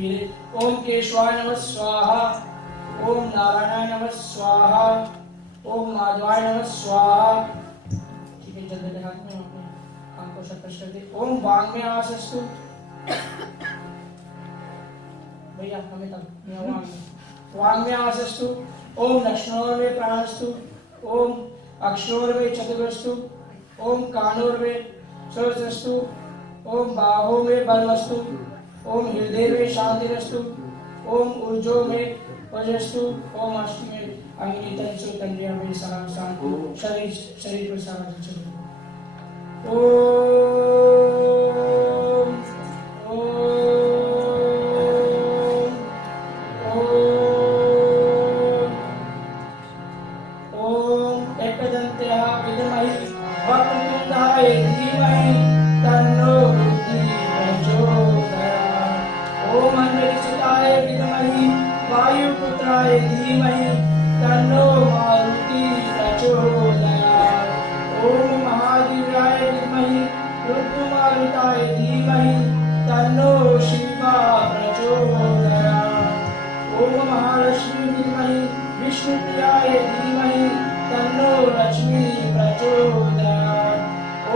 फिर ओम केशवाय नमः स्वाहा, ओम नारायणाय नमः स्वाहा, ओम माधवाय नमः स्वाहा। ठीक है, जल्दी से हाथ में अपने आंखों से स्पर्श कर दे। ओम वांग्मय आसस्तु, भैया हमें तक वांग्मय आसस्तु, ओम दक्षिणोर्वे प्राणस्तु, ओम अक्षोर्वे चतुर्वस्तु, ओम कानोर्वे सहस्रस्तु, ओम बाहों में बलमस्तु, ओम हृदय में शांतिरस्तु, ओम ऊर्जो में वजस्तु, ओम अष्टि में अंगिनी तंसु तंद्रिया में शांति, शरीर पर शांति चले। वायुपुत्राय धीमहि तन्नो मारुति प्रचोदयात्। ओम महावीराय विद्महि रुद्रमारुताय धीमहि तन्नो शिवा प्रचोदयात्। ओम महालक्ष्मी विद्महि विष्णुप्रियाय धीमहि तन्नो लक्ष्मी प्रचोदयात्।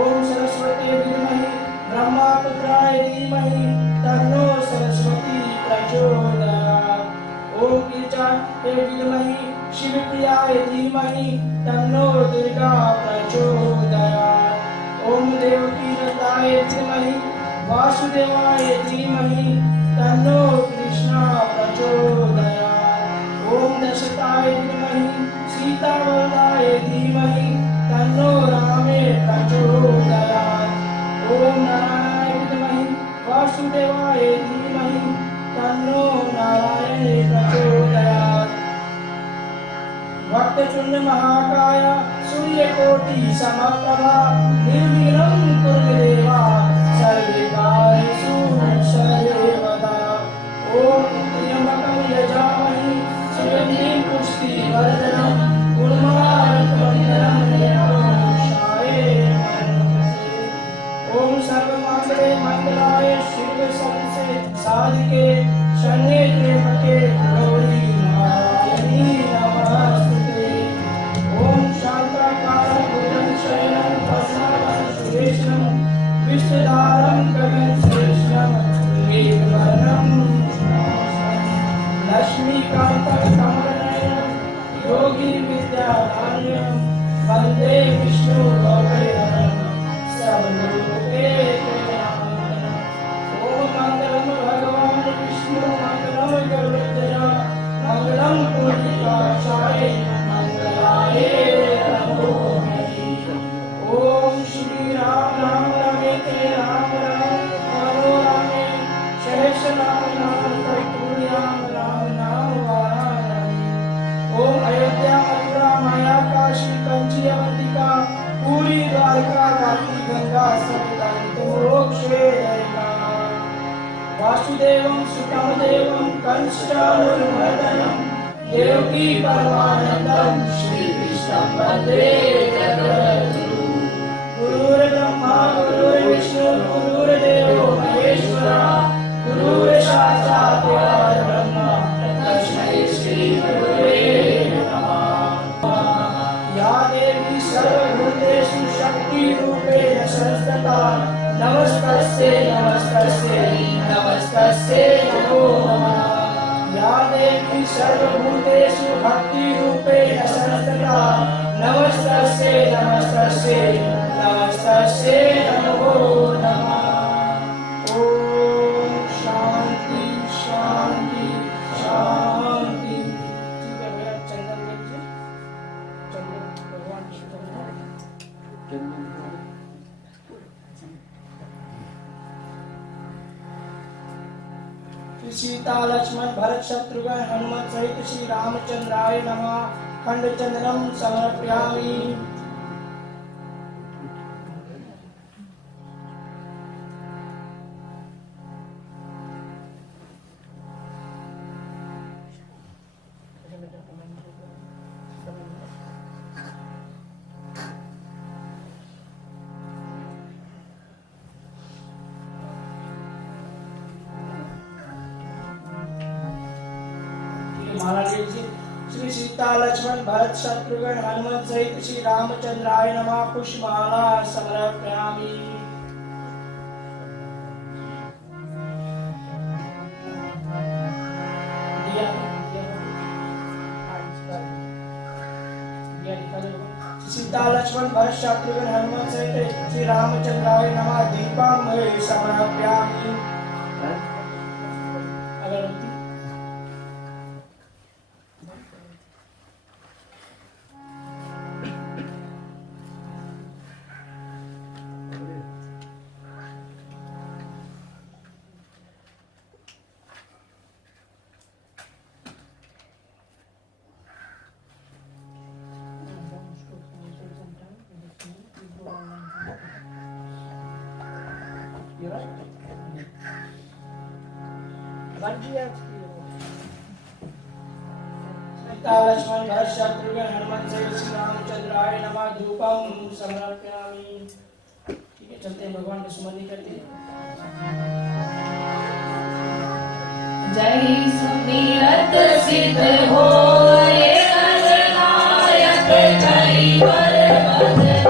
ओम सरस्वती विद्महि ब्रह्मपुत्राय धीमहि तन्नो सरस्वती प्रचोदयात्। ओम गिरिजाय विद्महि शिवप्रियाय धीमहि तन्नो दुर्गा प्रचोदयात्। ओम देवकीनंदाय विद्महि वासुदेवाय धीमहि तन्नो कृष्ण प्रचोदयात्। ओम दशरथाय विद्महि सीतावरदाय धीमहि तन्नो रामे प्रचोदयात्। ओम नारायणाय विद्महि वासुदेवाय धीमहि तन्नो नारायण प्रचोदयात्। वक्रतुंड महाकाय सूर्यकोटि समप्रभा निर्विघ्नं कुरु देवा सर्वकार्येषु सर्वदा। ओम त्र्यंबकं यजामहे सुगन्धिं पुष्टिवर्धनम् उर्वारुकबन्धनं यमोक्षाय नमः। ओम सर्वमंगले मंगलाय शिव संसे साधिके शरण्ये त्र्यंबके गौरी नारायणी नमस्तुते। ओम शांताकारं भुजं शयनं पद्मासनं सुरेशं विष्णुधारं गगन श्रेष्ठं मेघवर्णं लक्ष्मीकान्तं कमलनयनं योगी विद्याधारं वन्दे विष्णु भवभयहरं सर्वलोके मंगलम भगवान विष्णु मंगलम गरुड़ध्वज मंगलम पुंडरीकाक्षाय मंगलाय नमो हरि। ओम श्री राम राम रमेते राम राम मनोरमे सहस्र नाम नाम तत्तुल्यं राम नाम वरानने। ओम अयोध्या मथुरा माया काशी कंची अवंतिका पूरी द्वारका काशी गंगा सप्तम मोक्षे वासुदेवं सुतं देवं कंसचानूरमर्दनं देवकी परमानंदं श्री कृष्णं वन्दे जगद्गुरुं। गुरुर्ब्रह्मा गुरुर्विष्णु गुरुर्देवो महेश्वरः गुरुर्साक्षात् परब्रह्म तस्मै श्री गुरुवे नमः। या देवी सर्वभूतेषु शक्तिरूपेण संस्थिता नमस्तस्यै नमस्तस्यै नमस्तस्यै नमो नमः। या देवी सर्वभूतेषु भक्तिरूपेण संस्थिता नमस्तस्यै नमस्तस्यै नमस्तस्यै नमो नमः। ओम शांति शांति शांति। ठीक है भैया, चंदन लीजिए, चंदन भगवान की चंदन। सीता लक्ष्मण भरत शत्रुघ्न हनुमत सहित श्री रामचंद्राय नमः। खंड चंदनम समर्पयामि। माला लीजिए। श्री सीता लक्ष्मण भरत शत्रुघ्न हनुमत सहित श्री रामचंद्राय नमः पुष्पमाला समर्पयामि। सीता लक्ष्मण भरत शत्रुघ्न हनुमत सहित श्री रामचंद्राय नमः दीपं समर्पयामि। अगरबत्ती लक्ष्मण भरत शत्रुघ्न हनुमत सहित श्री रामचंद्राय नमः धूपम समर्पयामि। ठीक है, चलते हैं भगवान की सुमति करते हैं। जय सुमिरत सिद्ध होए गणनायक करिवर वदना।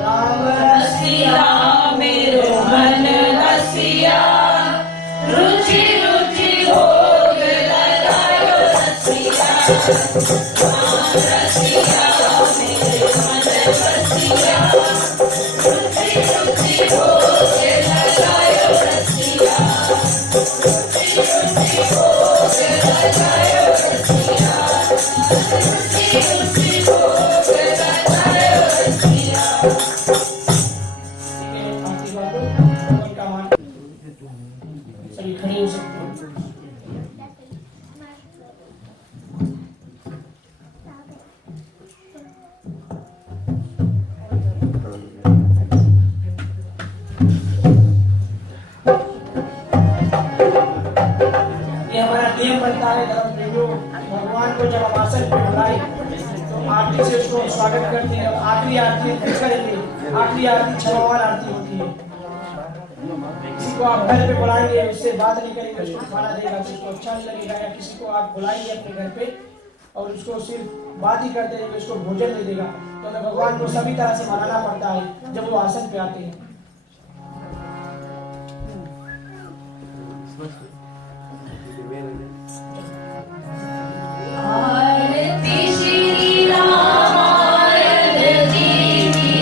राम रसिया मेरो मन रसिया रुचि रुचि भोग लगायो रसिया राम रसिया मेरे मन रसिया रुचि रुचि भोग लगायो रसिया रुचि रुचि भोग लगायो रसिया रुचि रुचि भोग लगायो रसिया। सभी खड़े हो सकते हैं। ये हमारा नियम बनता है धर्म प्रेमियों, भगवान को जब हम आसन पे बुलाए तो आरती से उसको स्वागत करते हैं। आखिरी आरती करेंगे, आखिरी आरती क्षमावान आरती होती है। किसी को आप घर पे बुलाएंगे, उससे बात नहीं करेंगे, उसको खाना देगा तो उसको अच्छा नहीं लगेगा। या किसी को आप बुलाएंगे अपने घर पे और उसको सिर्फ बात ही करते रहेंगे, उसको भोजन नहीं देगा, तो हमें भगवान को सभी तरह से मनाना पड़ता है जब वो आसन पे आते हैं। आरती श्री रामायण जी की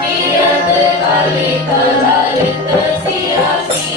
तीरथ कलित ललित सिया की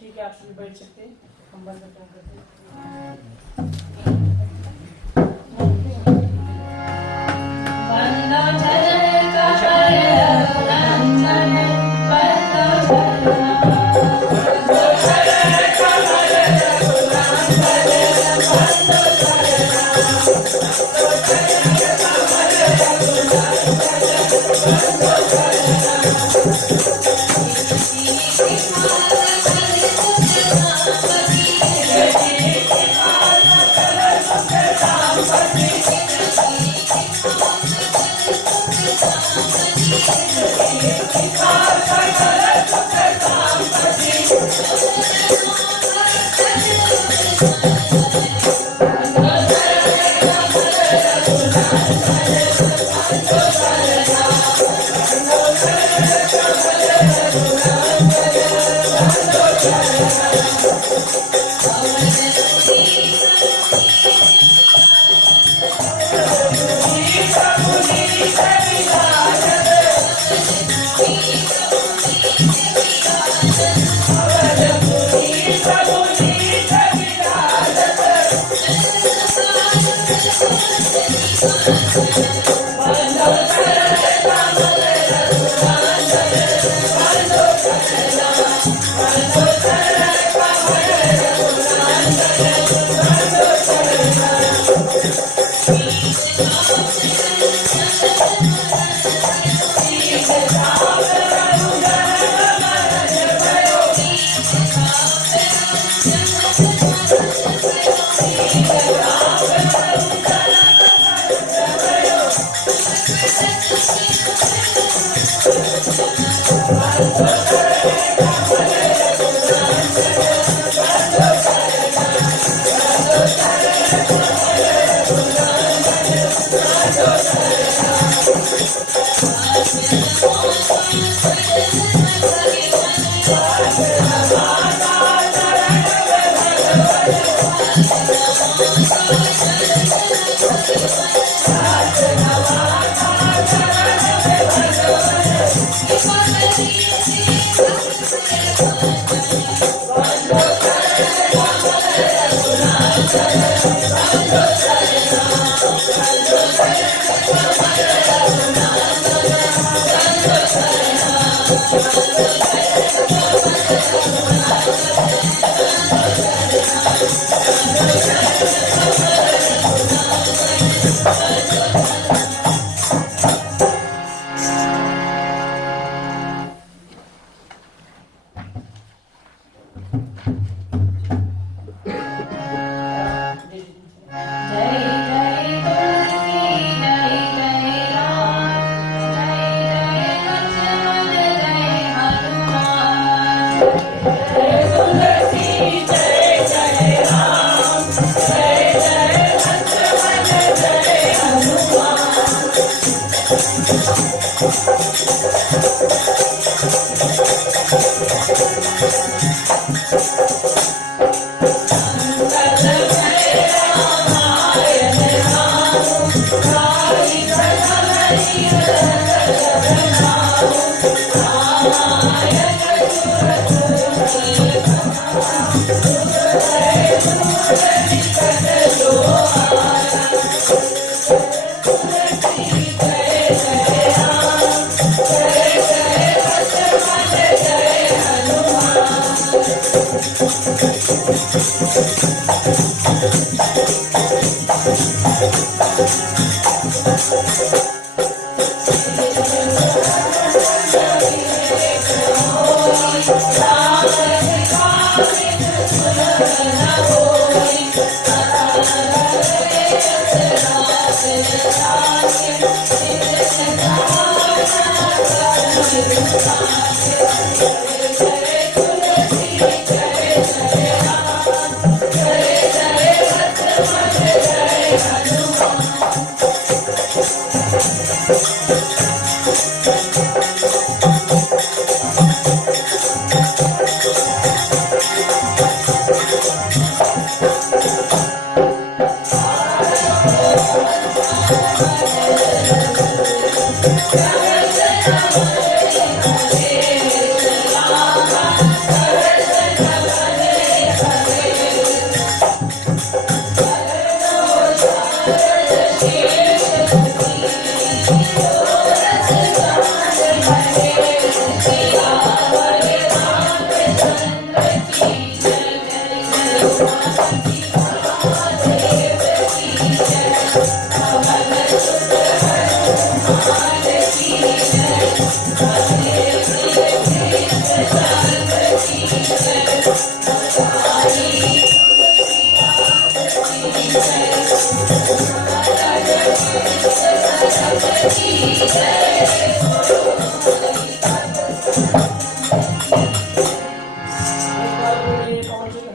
ठीक है, आप सभी बैठ सकते हैं। हम बंद करते हैं। Thank you.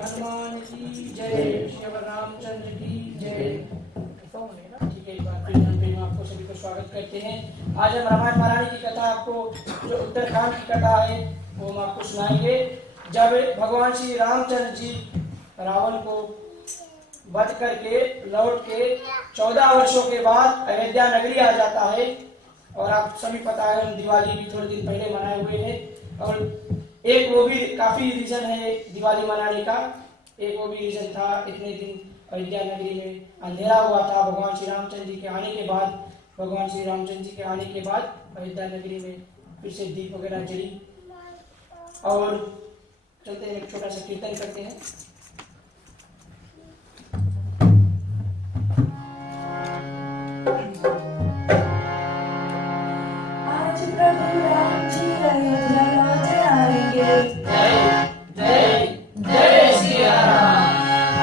हनुमान की जय, श्री रामचंद्र की जय। ठीक है, एक बार फिर हम आपको सभी को स्वागत करते हैं। आज हम रामायण महारानी की कथा, आपको जो उत्तरकांड की कथा है वो हम आपको सुनाएंगे। जब भगवान श्री रामचंद्र जी रावण को वध करके लौट के 14 वर्षों के बाद अयोध्या नगरी आ जाता है, और आप सभी पता है हम दिवाली भी थोड़े दिन पहले मनाए हुए हैं, और एक वो भी काफी रीजन है दिवाली मनाने का। एक वो भी रीजन था, इतने दिन अयोध्या नगरी में अंधेरा हुआ था भगवान श्री रामचंद्र जी के आने के बाद। भगवान श्री रामचंद्र जी के आने के बाद अयोध्या नगरी में फिर से दीप वगैरह जली। और चलते हैं, एक छोटा सा कीर्तन करते हैं। आज प्रभु राम जी अयोध्या लौट आएंगे। जय जय जय श्री राम।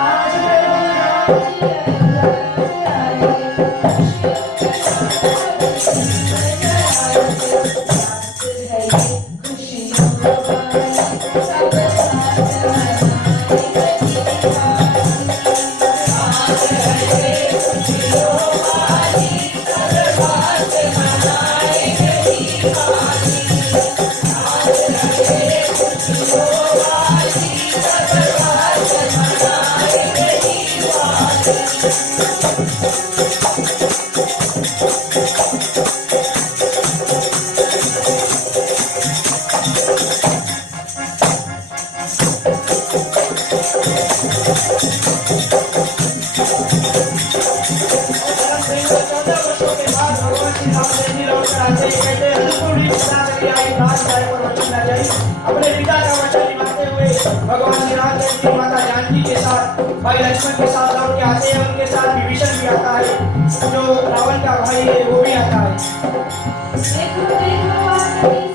आज प्रभु राम जी अयोध्या लौट आएंगे। खुशियों का सब साथ अपने पिता का वचन निभाते हुए भगवान श्री राम जी माता जानकी के साथ, भाई लक्ष्मण के साथ लौट के आते हैं। उनके साथ विभीषण भी आता है, जो रावण का भाई है वो भी आता है। देखो देखो आखिरी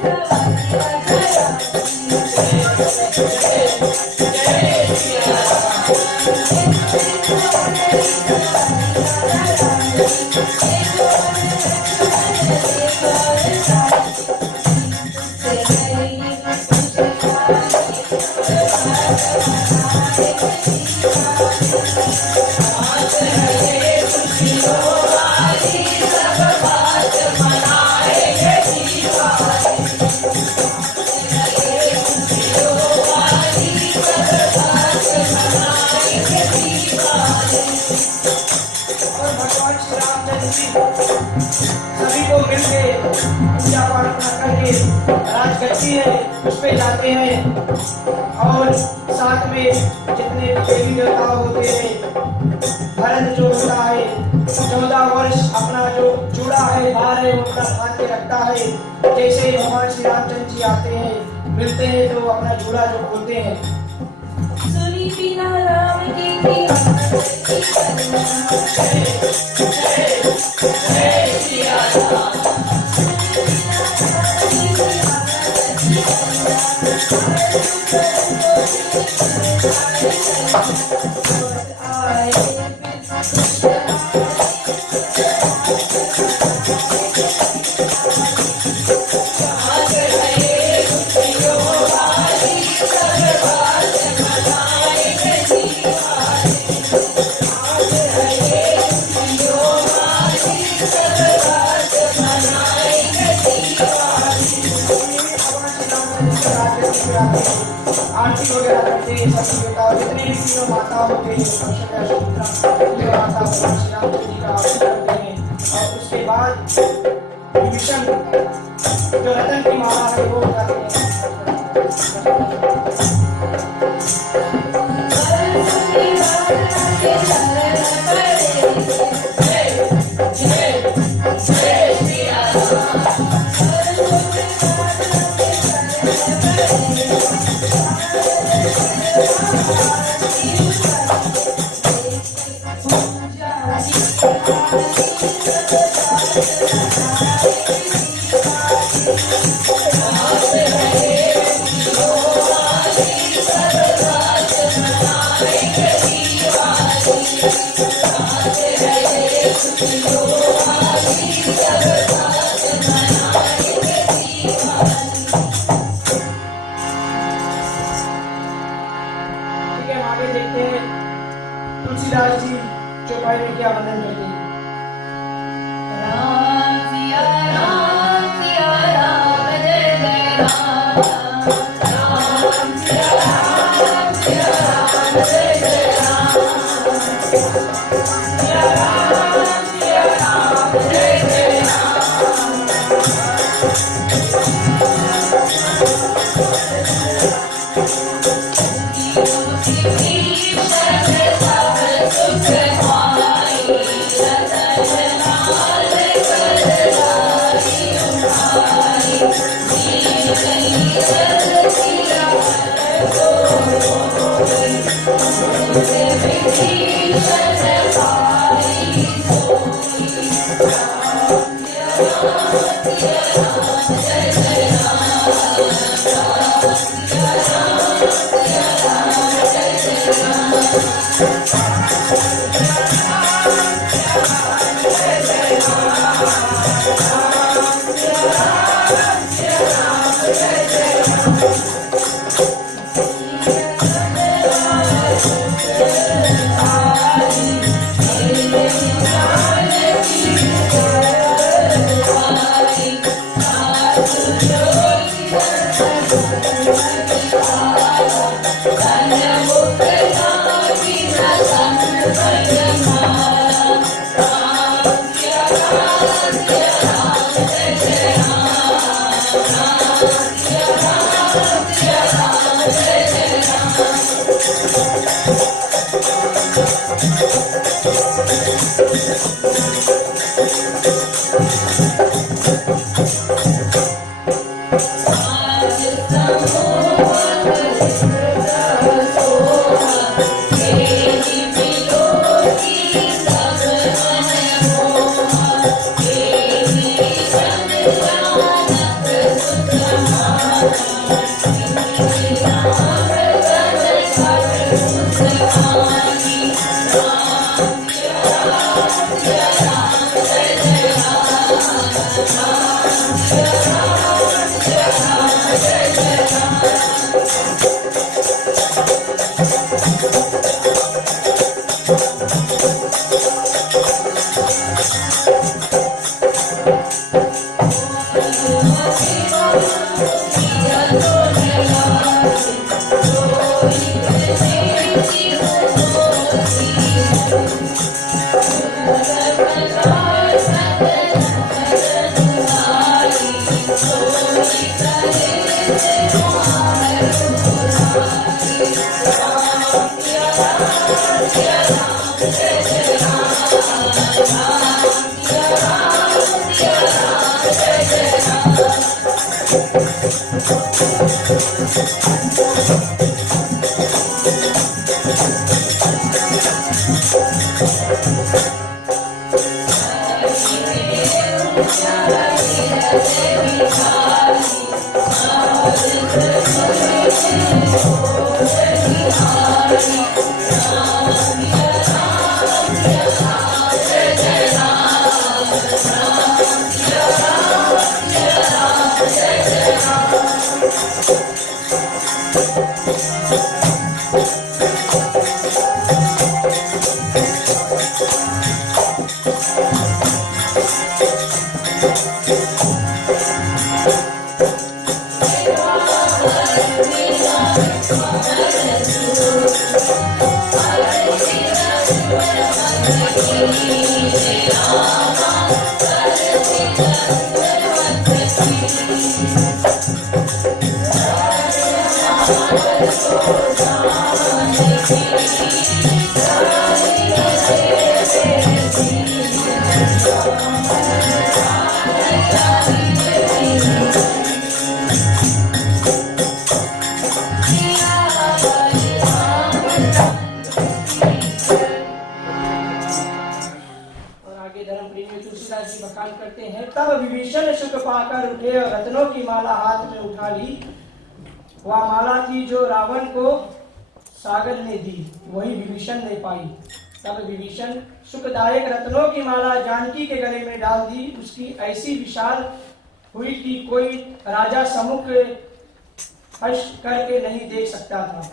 सभी को मिलके पूजा पाठ करके राजगद्दी है उस पे जाते हैं, और साथ में जितने देवी देवता होते हैं, भरत जो होता है 14 वर्ष अपना जो जुड़ा है भार है वो अपना बांध के रखता है। जैसे ही भगवान श्री रामचंद्र जी आते हैं मिलते हैं तो अपना जुड़ा जो खोलते हैं। सुनी बिना राम की आरती वगैरह करते हैं, सभी देवता जितने भी तीनों माता होते हैं, सुभद्रा, तीनों माता भगवान श्री राम जी का आरती करते हैं। और उसके बाद विभीषण जो रतन की माला है वो उठाते हैं। जय ठीक है, हम आगे देखते हैं तुलसीदास जी चौपाई में क्या वर्णन करते हैं। राम सिया राम जय जय राम। राम सिया राम जय जय राम। सिया राम जय जय करते हैं। तब विभीषण सुख पाकर उठे और रत्नों की माला हाथ में उठा ली। वह माला थी जो रावण को सागर ने दी, वही विभीषण ने पाई। तब विभीषण सुखदायक रत्नों की माला जानकी के गले में डाल दी। उसकी ऐसी विशाल हुई कि कोई राजा सम्मुख हर्ष करके नहीं देख सकता था।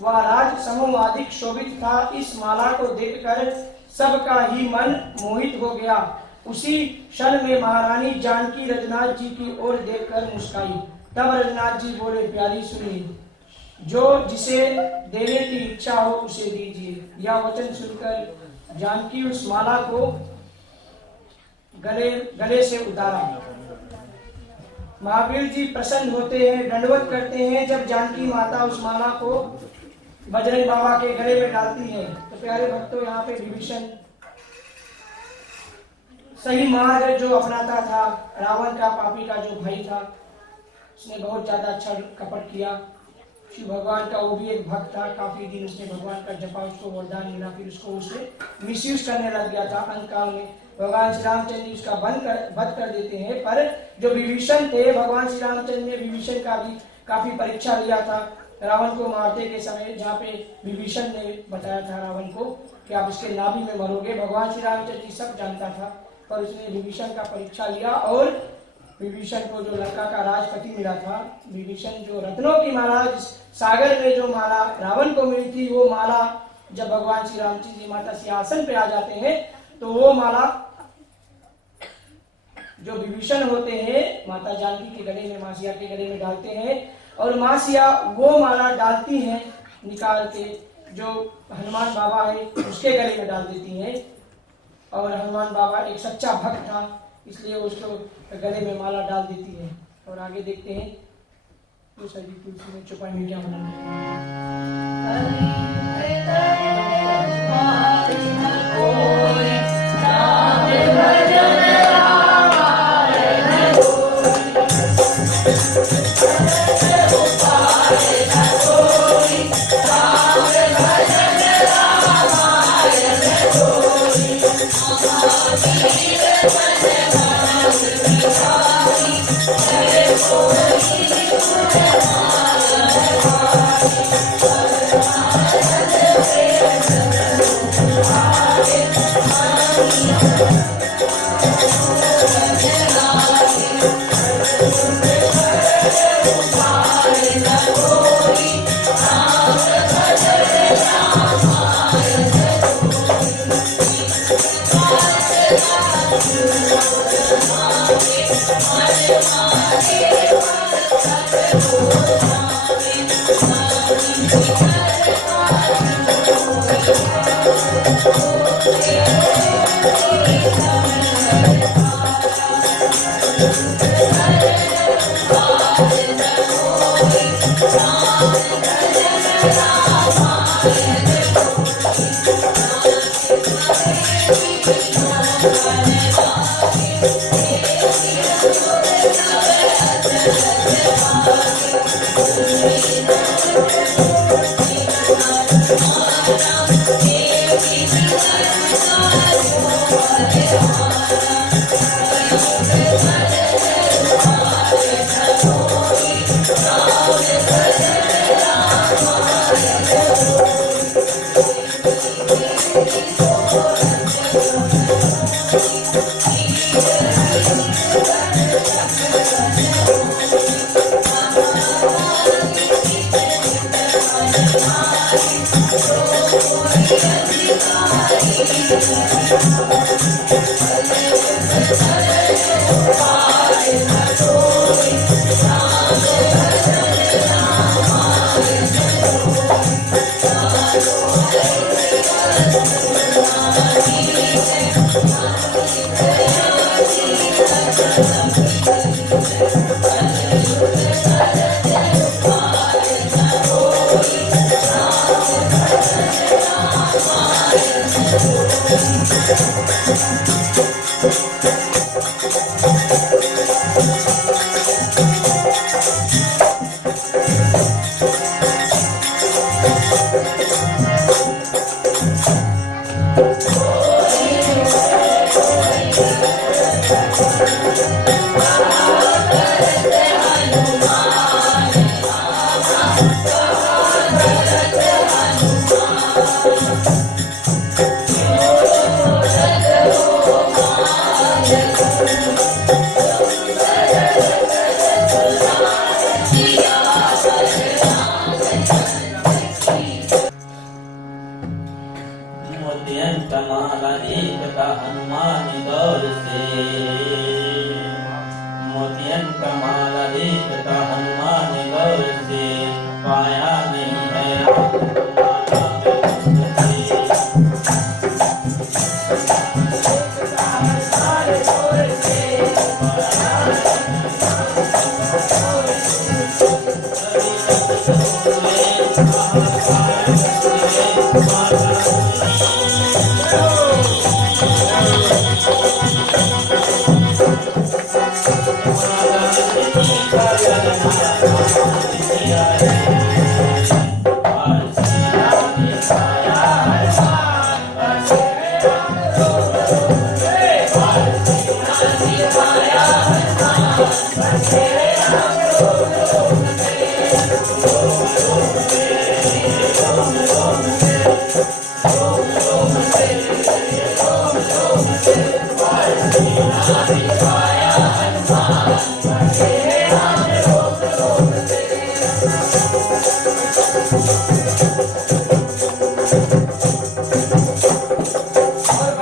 वह राज समूह अधिक शोभित था। इस माला को देखकर सबका ही मन मोहित हो गया। उसी क्षण में महारानी जानकी रजनाथ जी की ओर देखकर मुस्काई। तब रजनाथ जी बोले, प्यारी सुनिए, जो जिसे देने की इच्छा हो उसे दीजिए। यह वचन सुनकर जानकी उस माला को गले से उतारा। महावीर जी प्रसन्न होते हैं, दंडवत करते हैं। जब जानकी माता उस माला को बजरंग बाबा के गले में डालती है तो प्यारे भक्तों, यहाँ पे विभीषण सही मार्ग जो अपनाता था, रावण का पापी का जो भाई था, उसने बहुत ज्यादा अच्छा कपट किया। शिव भगवान का वो भी एक भक्त था। काफी दिन उसने भगवान का जपा, उसको वरदान मिला, फिर उसको उसे मिसयूज करने लग गया था। अंत काल में भगवान श्री रामचंद्र जी उसका वध कर देते हैं। पर जो विभीषण थे, भगवान श्री रामचंद्र ने विभीषण का भी काफी परीक्षा लिया था रावण को मारते के समय, जहाँ पे विभीषण ने बताया था रावण को कि आप उसके नाभि में मरोगे। भगवान श्री रामचंद्र जी सब जानता था, पर उसने विभीषण का परीक्षा लिया और विभीषण को जो लंका का राजपति मिला था, विभीषण जो रत्नों की माला, सागर में जो माला रावण को मिली थी, वो माला जब भगवान श्री रामचंद्र जी माता सिंहासन पे आ जाते हैं तो वो माला जो विभीषण होते हैं माता जानकी के गले में, माँ सिया के गले में डालते हैं। और माँ सिया वो माला डालती हैं निकाल के, जो हनुमान बाबा है उसके गले में डाल देती हैं। और हनुमान बाबा एक सच्चा भक्त था, इसलिए उसको गले में माला डाल देती है। और आगे देखते हैं तो सजी तुलसी में चौपाई में क्या बना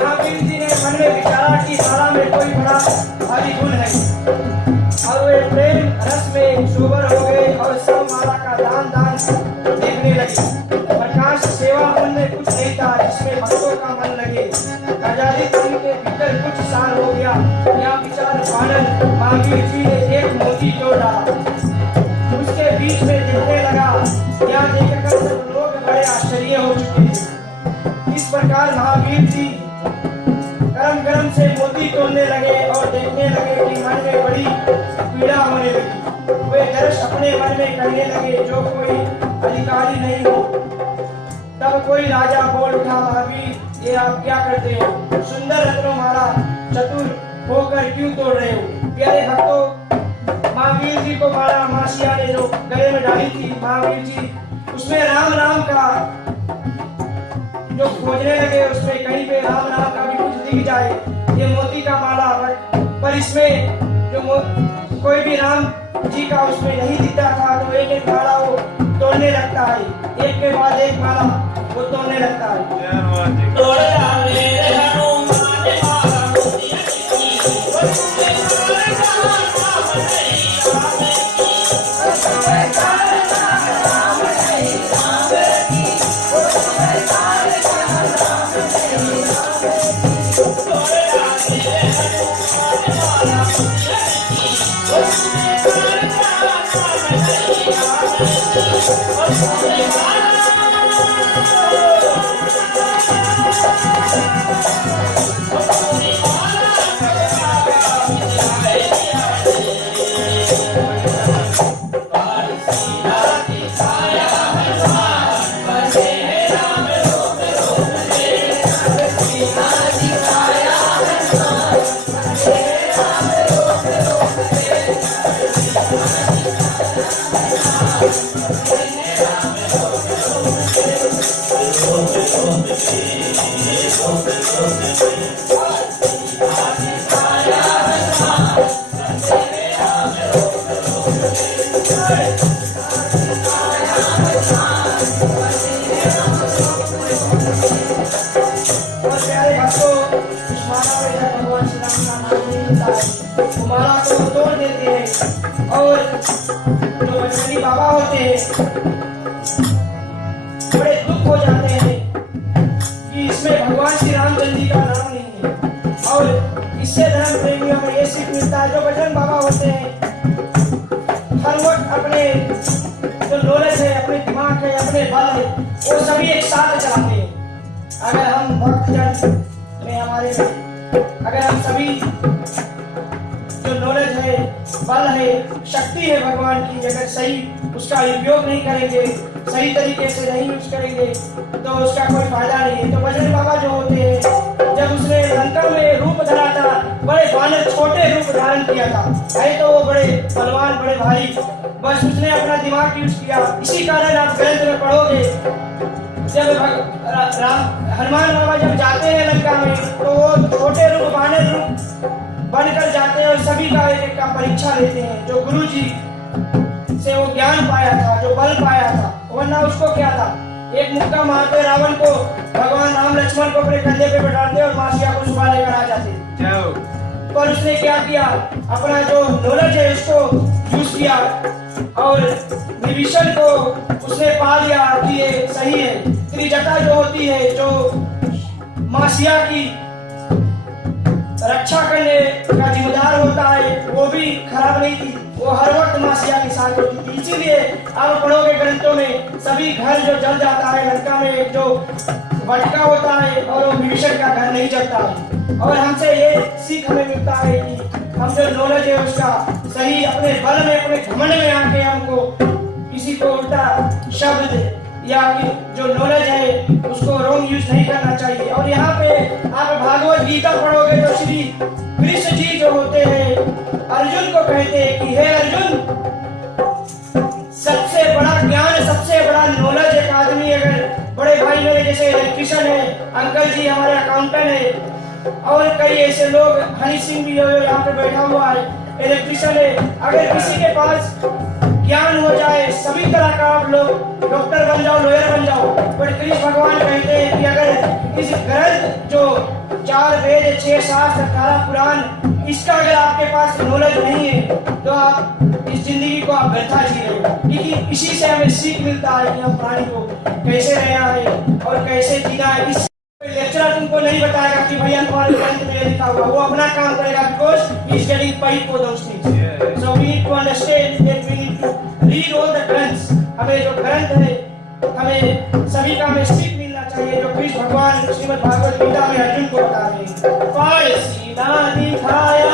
महावीर जी ने मन में विचारा कि माला में कोई बड़ा भारी गुण है, और वे प्रेम रस में शोभर हो गए और सब माला का दान देखने लगे। प्रकाश सेवा मन में कुछ नहीं था जिसमें भक्तों का मन लगे। आजादी के भीतर कुछ साल हो गया, यह विचार पालन महावीर जी ने एक मोती जोड़ डाला, उसके बीच में दिखने लगा। यह देखकर सब लोग बड़े आश्चर्य हो चुके थे। इस प्रकार महावीर जी गरम गरम से मोती तोड़ने लगे और देखने लगे कि मन में बड़ी पीड़ा होने लगी। वे दर्श अपने मन में कहने लगे, जो कोई अधिकारी नहीं हो। तब कोई राजा बोल उठा, महावीर ये आप क्या करते हो? सुंदर रत्नमाला चतुर होकर क्यों तोड़ रहे हो? प्यारे भक्तों, महावीर जी को माला मासिया ने जो गले में डाली थी, महावीर जी उसमें राम राम का जो खोजने लगे, उसमें कहीं पे राम राम का भी कुछ दिख जाए, ये मोती का माला, पर इसमें जो कोई भी राम जी का उसमें नहीं दिखता था। तो एक एक माला वो तोड़ने लगता है, एक के बाद एक माला वो तोड़ने लगता है। माला को तोड़ देते हैं और जो बजरंगी बाबा होते हैं बड़े दुख हो जाते हैं कि इसमें भगवान श्री रामचंद्र जी का नाम नहीं है। और इससे धर्म प्रेमियों में ये सीख मिलता है, जो बजरंग बाबा होते हैं हर वक्त अपने जो नॉलेज है, अपने दिमाग है, अपने बल है, वो सभी एक साथ चलाते हैं। अगर हम भक्तजन में हमारे अगर हम सभी जो नॉलेज है, बल है, शक्ति है भगवान की, अगर सही उसका उपयोग नहीं करेंगे, सही तरीके से नहीं यूज करेंगे तो उसका कोई फायदा नहीं है। तो बजरंग बाबा जो होते हैं, जब उसने लंका में रूप धरा था, बड़े बानर छोटे रूप धारण किया था, है तो वो बड़े बलवान, बड़े भारी, बस उसने अपना दिमाग यूज किया। इसी कारण आप ग्रंथ में पढ़ोगे, जब हनुमान बाबा जब जाते हैं लंका में, तो वो छोटे रूप, बानर रूप बनकर जाते हैं और सभी का एक एक का परीक्षा लेते हैं। जो गुरु जी से वो ज्ञान पाया था, जो बल पाया था, वरना उसको क्या था, एक मुक्का मारते रावण को भगवान राम लक्ष्मण को अपने कंधे पे बैठाते और मासिया को सुबह लेकर आ जाते। पर उसने क्या किया, अपना जो नॉलेज है उसको यूज किया और विभीषण को उसने पा लिया कि ये सही है। त्रिजटा जो होती है, जो मासिया की रक्षा करने का जिम्मेदार होता है, वो भी खराब नहीं थी, वो हर वक्त मासिया के साथ होती थी। इसीलिए आप पढ़ोगे ग्रंथों में, सभी घर जो जल जाता है लंका में, एक जो वटका होता है और वो विभीषण का घर नहीं जलता है। और हमसे ये सीख हमें मिलता है कि हम जो नॉलेज है उसका सही अपने बल में, अपने घमंड में आके हमको किसी को उल्टा शब्द या जो नॉलेज है उसको रॉन्ग यूज नहीं करना चाहिए। और यहाँ पे आप भागवत गीता पढ़ोगे तो श्री कृष्ण जी जो होते हैं अर्जुन को कहते हैं कि हे अर्जुन, सबसे बड़ा ज्ञान, सबसे बड़ा नॉलेज एक आदमी, अगर बड़े भाई मेरे जैसे इलेक्ट्रिशियन है, अंकल जी हमारे अकाउंटेंट है, और कई ऐसे लोग, हनी सिंह भी यहाँ पे बैठा हुआ है, इलेक्ट्रिशियन है, अगर किसी के पास ज्ञान हो जाए, सभी तरह का आप लोग डॉक्टर बन जाओ, लॉयर बन जाओ, बट कृष्ण भगवान कहते हैं कि अगर इस ग्रंथ जो 4 वेद, 6 शास्त्र, 18 पुराण, इसका अगर आपके पास नॉलेज नहीं है तो आप इस जिंदगी को आप व्यर्था जी रहे हो। क्योंकि इसी से हमें सीख मिलता है कि हम प्राणी को कैसे रहना है और कैसे जीना है। इस लेक्चरर तुमको नहीं बताएगा कि भैया तुम्हारे ग्रंथ में लिखा हुआ, वो अपना काम करेगा, because he is getting paid for those things. So we need to understand that we need to read all the ग्रंथ्स। हमें जो ग्रंथ है, हमें सभी का हमें सीख मिलना चाहिए, जो कृष्ण भगवान श्रीमद् भागवत गीता में अर्जुन को बता रहे हैं। पढ़ सीधा दिखाया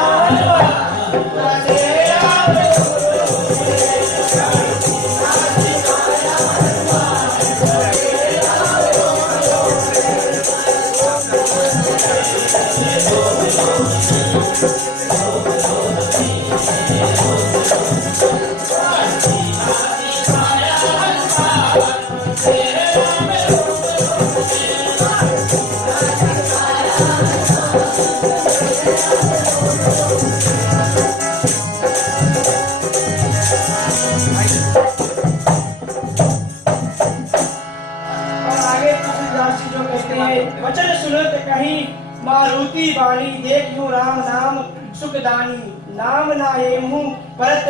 वचन सुनत कहीं मारुति वाणी, देखूं राम नाम सुखदानी, नाम ना एहूं परत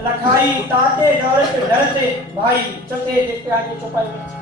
लखाई, ताते दौलत डरते भाई। चलते देखते आगे चौपाई में।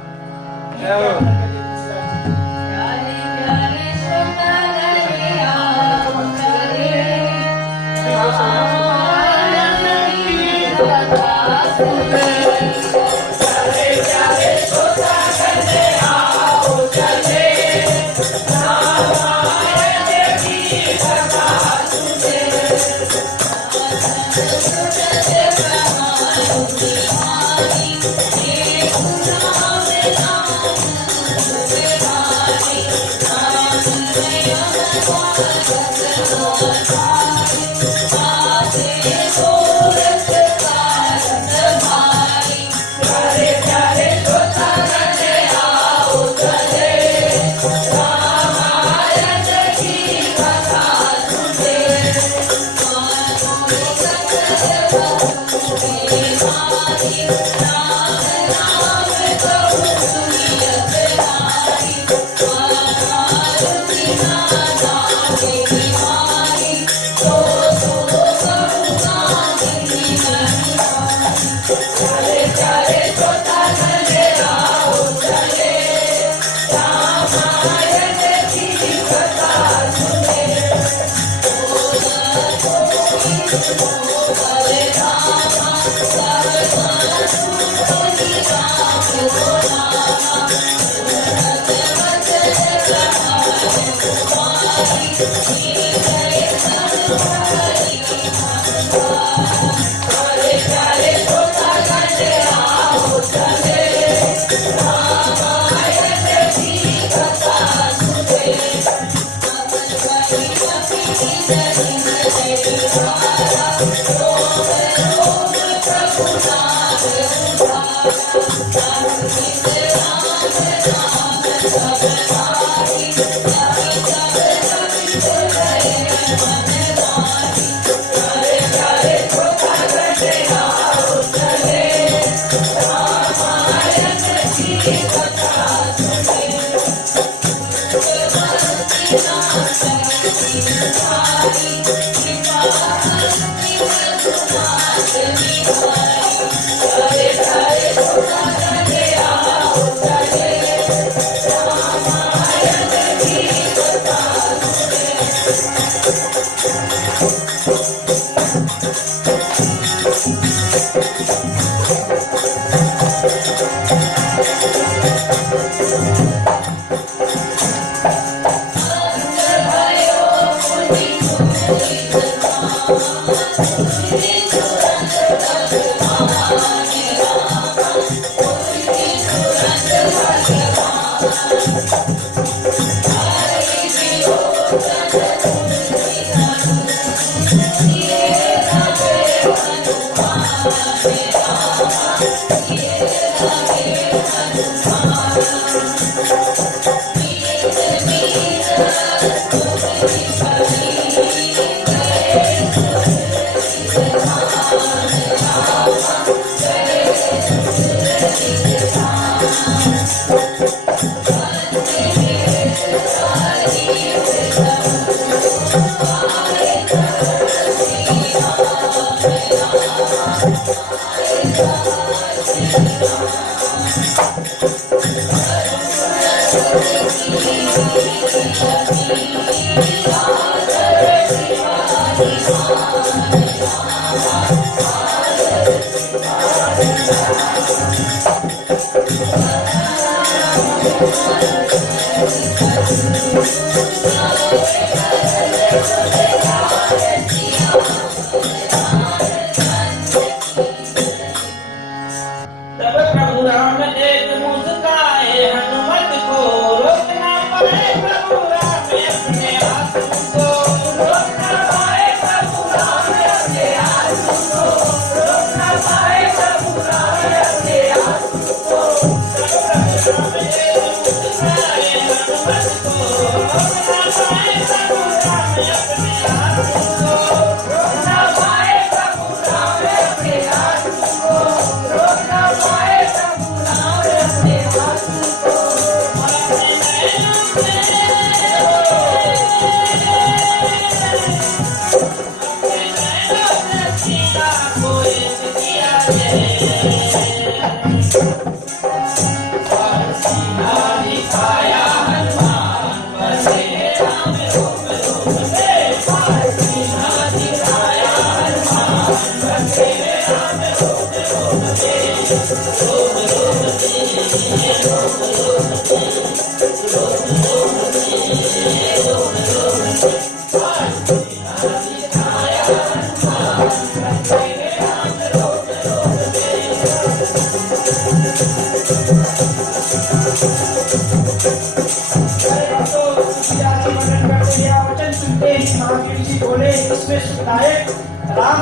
इसमें सुखदायक राम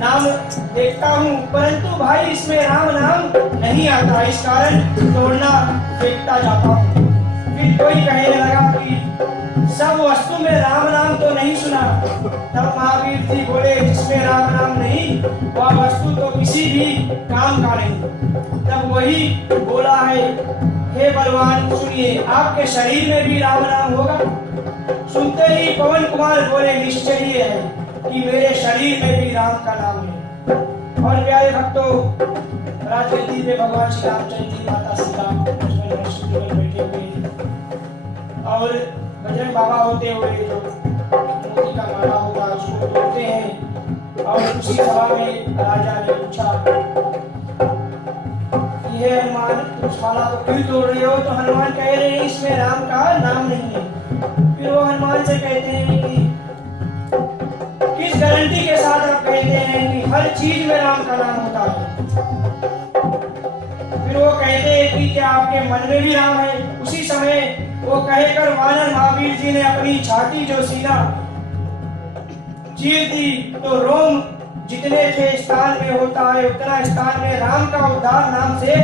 नाम देखता हूँ, परंतु भाई इसमें राम नाम नहीं आता, इस कारण तोड़ना देखता जाता हूँ। फिर कोई कहने लगा कि सब वस्तु में राम नाम तो नहीं सुना। तब महावीर जी बोले, जिसमें राम नाम नहीं वह वस्तु तो किसी भी काम का नहीं। तब वही बोला है, हे बलवान सुनिए, आपके शरीर में भी राम नाम होगा। सुनते ही पवन कुमार बोले, निश्चय है कि मेरे शरीर में भी राम का नाम है। और प्यारे भक्तों, राजगद्दी पे भगवान श्री रामचंद्र जी, माता सीता बैठे हुए और बजरंग बाबा होते हुए जो मोती का माला होता है उसको तोड़ते हैं। और उसी सभा में राजा ने पूछा, ये हनुमान उस माला को क्यों तोड़ रहे हो? तो हनुमान कह रहे हैं, इसमें राम का नाम नहीं है। फिर वो हनुमान से कहते हैं कि किस गारंटी के साथ आप कहते हैं कि हर चीज में राम का नाम होता है? फिर वो कहते हैं कि क्या आपके मन में भी राम है? उसी समय वो कहकर वानर महावीर जी ने अपनी छाती जो सीना चीर दी, तो रोम जितने थे स्थान में होता है उतना स्थान में राम का उद्धार नाम से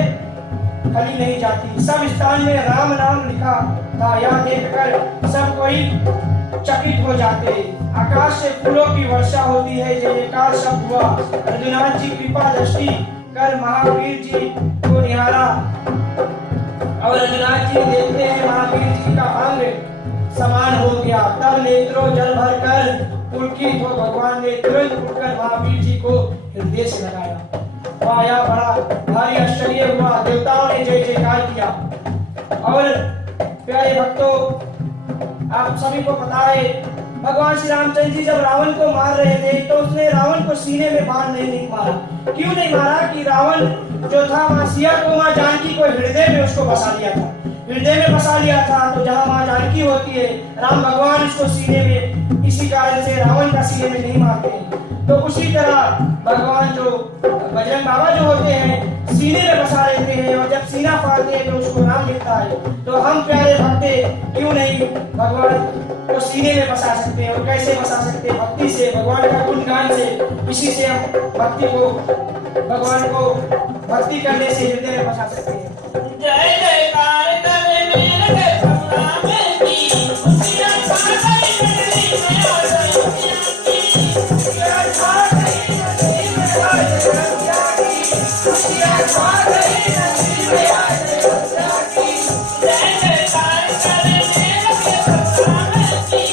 खली नहीं जाती। सब स्थान में राम नाम लिखा था। यह देखकर सब कोई चकित हो जाते। आकाश से फूलों की वर्षा होती है। जयकार शब्द हुआ। रघुनाथ जी कृपा दृष्टि कर महावीर जी को निहारा और रघुनाथ जी देखते हैं महावीर जी का अंग समान हो गया। तब नेत्रों जल भर कर पुलकित हो भगवान ने तुरंत उठकर महावीर जी को हृदय से लगाया। वाया बड़ा भारी आश्चर्य हुआ। देवताओं ने जय जयकार किया। और प्यारे भक्तों, आप सभी को पता है, भगवान श्री रामचंद्र जी जब रावण को मार रहे थे तो उसने रावण को सीने में बाण नहीं मारा। क्यों नहीं मारा? कि रावण जो था मां सिया को, मां जानकी को हृदय में उसको बसा लिया था। हृदय में बसा लिया था तो जहाँ मां जानकी होती है, राम भगवान उसको सीने में, इसी कारण से रावण का सीने में नहीं मारते। तो उसी तरह भगवान जो बजरंग बाबा जो होते हैं सीने में बसा लेते हैं, और जब सीना फाड़ते हैं तो उसको राम दिखता है। तो हम प्यारे भक्त क्यों नहीं भगवान को सीने में बसा सकते हैं? और कैसे बसा सकते हैं? भक्ति से, भगवान का गुणगान से। इसी से हम भक्ति को, भगवान को भक्ति करने से हृदय में बसा सकते हैं। जय जयकार करे मेरे करुणा में की, खुशियां छा गई नगरी में आ गई खुशियां छा गई नगरी में आ गई खुशियां छा गई नगरी में आ गई। जय जयकार करे मेरे करुणा में की,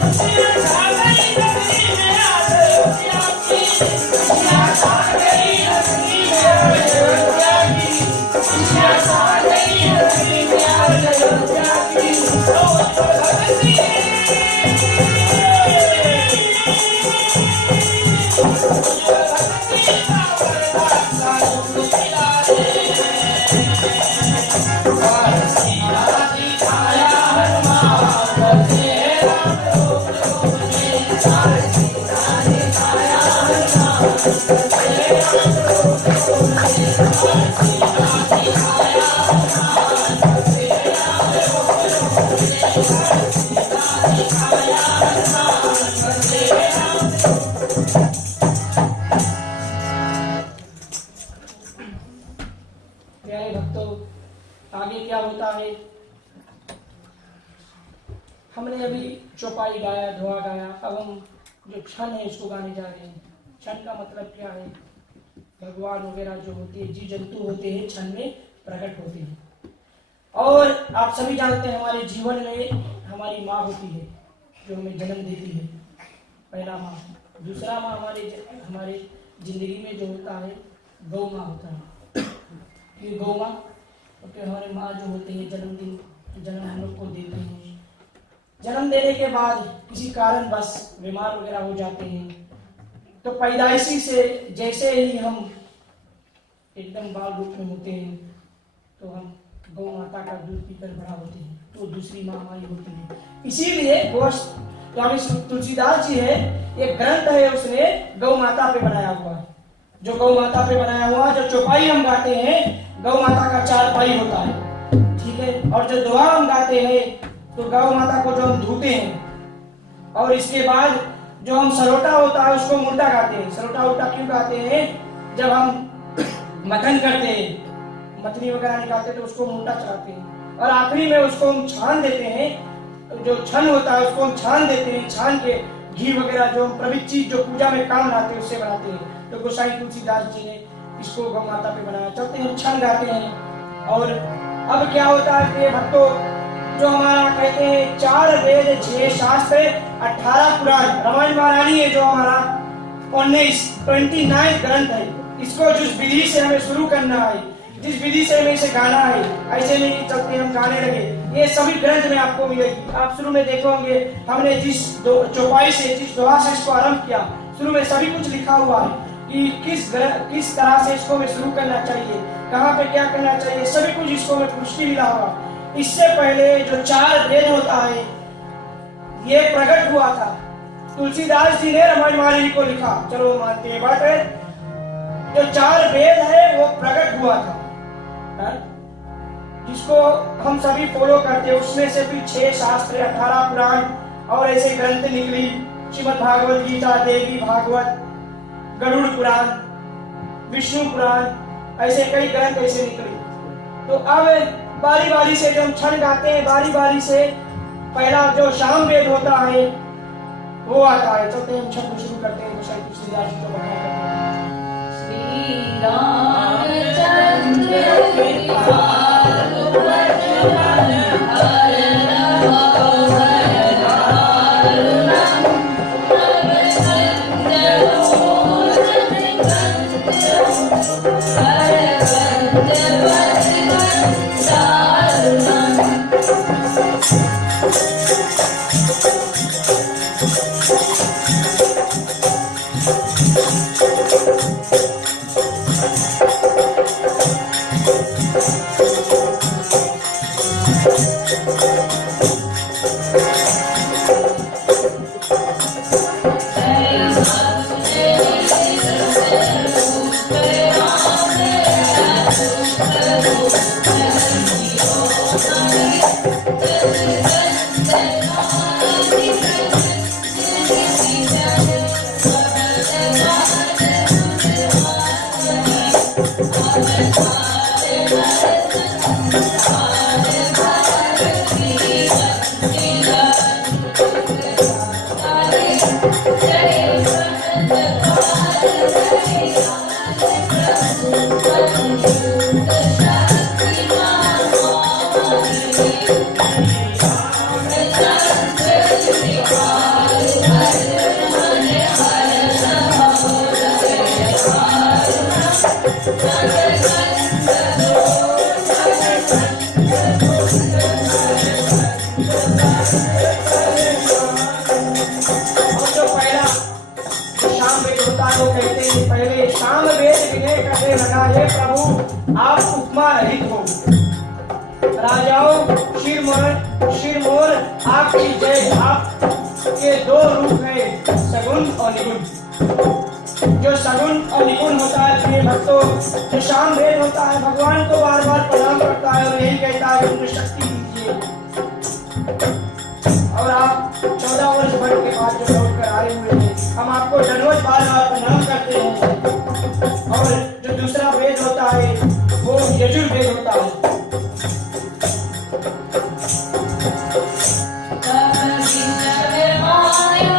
खुशियां छा गई नगरी में आ गई खुशियां छा गई नगरी में आ गई खुशियां छा गई नगरी में आ गई। जो क्षण है उसको गाने जा रहे हैं। क्षण का मतलब क्या है? भगवान वगैरह जो होते हैं, जीव जंतु होते हैं, क्षण में प्रकट होते हैं। और आप सभी जानते हैं हमारे जीवन में हमारी माँ होती है जो हमें जन्म देती है, पहला माँ। दूसरा माँ हमारे जिंदगी में जो होता है गौ माँ होता है। ये गौ माँ क्योंकि हमारे माँ जो होते हैं जन्म हम लोग को देते हैं। जन्म देने के बाद किसी कारण बस बीमार वगैरह हो जाते हैं, तो पैदाइशी से जैसे ही हम एकदम बाल रूप में होते हैं तो हम गौ माता का दूध पीकर बड़ा होते हैं, तो दूसरी माँ हमारी होती है। इसीलिए स्वामी तुलसीदास जी है, एक ग्रंथ है उसने गौ माता पे बनाया हुआ है। जो गौ माता पे बनाया हुआ, जो चौपाई हम गाते हैं गौ माता का 4 पाई होता है, ठीक है। और जो दोहा हम गाते हैं तो गौ माता को जो हम धोते हैं, और इसके बाद जो हम सरोटा होता है उसको मुर्दा गाते हैं। सरोटा उल्टा क्यों गाते हैं? जब हम मथन करते हैं, मथनी वगैरह निकालते हैं तो उसको मुर्दा चढ़ाते हैं, और आखिरी में उसको हम छान देते हैं। जो छन होता है उसको हम छान देते हैं, छान के घी वगैरह जो हम पवित्र चीज जो पूजा में काम लाते हैं उससे बनाते हैं। तो गोसाई तुलसीदास जी ने इसको गौ माता पे बनाया। चलते हैं, छन गाते हैं। और अब क्या होता है कि भक्तों, जो हमारा कहते हैं 4 वेद 6 शास्त्र 18 पुराण, रामायण महारानी है जो हमारा 29 ग्रंथ है। इसको जिस विधि से हमें शुरू करना है, जिस विधि से हमें इसे गाना है, ऐसे नहीं कि चलते हम गाने लगे। ये सभी ग्रंथ में आपको मिलेगी। आप शुरू में देखोगे हमने जिस चौपाई से, जिस दोहा से इसको आरंभ किया, शुरू में सभी कुछ लिखा हुआ है कि किस तरह से इसको हमें शुरू करना चाहिए, कहाँ पे क्या करना चाहिए, सभी कुछ इसको हमें पुष्टि मिला हुआ। इससे पहले जो 4 वेद होता है ये प्रकट हुआ था। तुलसीदास जी ने रामायण महारानी को लिखा, चलो मानते हैं बात है। जो 4 वेद है वो प्रकट हुआ था, जिसको हम सभी फॉलो करते हैं। उसमें से भी 6 शास्त्र 18 पुराण और ऐसे ग्रंथ निकली, श्रीमद् भागवत गीता, देवी भागवत, गरुड़ पुराण, विष्णु पुराण, ऐसे कई ग्रंथ ऐसे निकले। तो अब बारी बारी से जो हम क्षण गाते हैं, बारी बारी से पहला जो शाम वेद होता है वो आता है। चलते हैं, हम क्षण को शुरू करते हैं। गोसाई तुलसीदास जी को बताया श्री रामचंद्र आप उपमा रहित हो। राजाओं शिर मोर आपकी जय। आपके 2 रूप है, सगुण और निगुण। जो सगुण और निगुण होता है प्रिय भक्तों, जो शाम वेद होता है, भगवान को बार बार प्रणाम करता है और यही कहता है उन्हें शक्ति दीजिए। और आप 14 वर्ष भर के बाद जो लौट कर आए हुए हैं, हम आपको दंडवत बार बार प्रणाम करते हैं। और जो दूसरा वेद होता है वो यजुर्वेद होता है। माया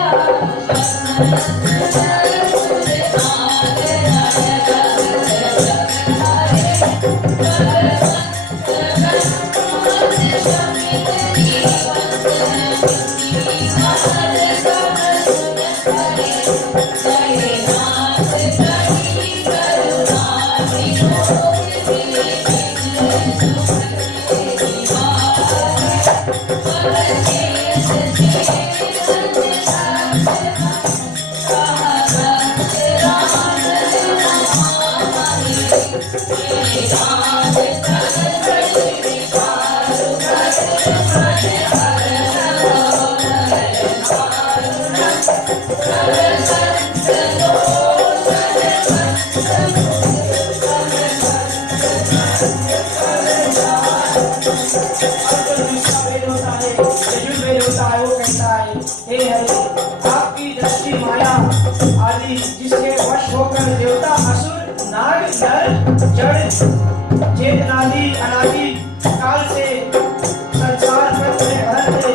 आपकी दृष्टि माया आदि जिसके वश होकर देवता असुर नाग नर जड़ चेतनादि अनादि काल से संसार पर चले भरते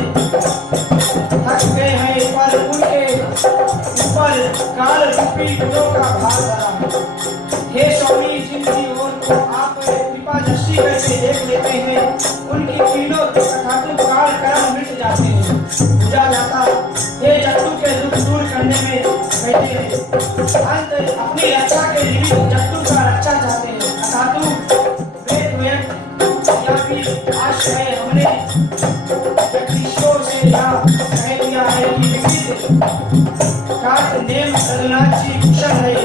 थक गए हैं, पर उनके ऊपर काल रूपी गुणों का भार भरा। हे स्वामी, जिनकी ओर आप कृपा दृष्टि करके देख लेते हैं, उनकी तीनों तथातु काल कर्म मिट जाते हैं, बुझा जाता। हे जट्टू के दुख दूर करने में बैठे हैं, अंत अपनी रक्षा के निमित्त जट्टू का रक्षा चाहते हैं। अथातु वेद या फिर आश्रय हमने जगदीशों से यह कह दिया है कि विविध काट नेम रघुनाथ जी कुशल है,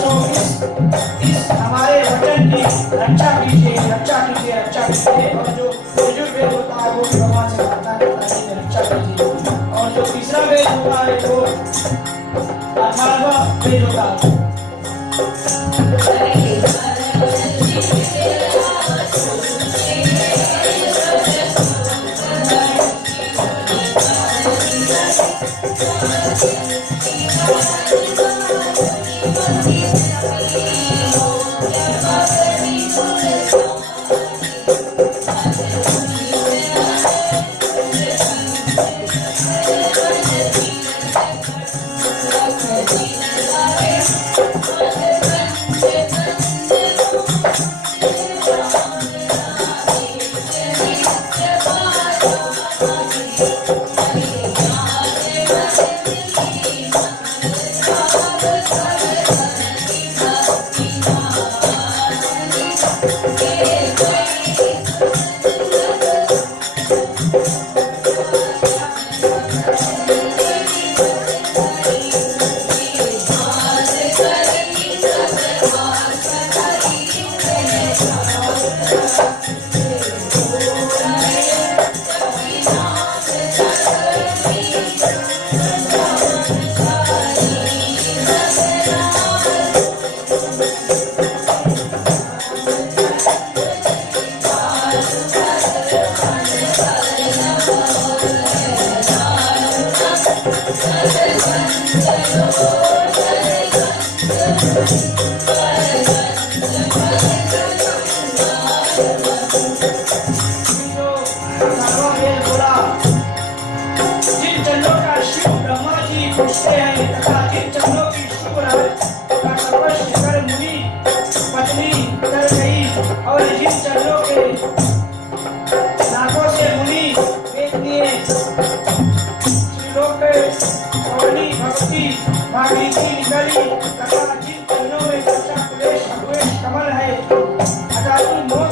सो इस हमारे वचन की रक्षा कीजिए, रक्षा कीजिए, रक्षा कीजिए। और जो यजुर्वेद वेद होता है वो भगवान से प्रार्थना करता है कि रक्षा कीजिए। और जो तीसरा वेद होता है वो अथर्व वेद होता है।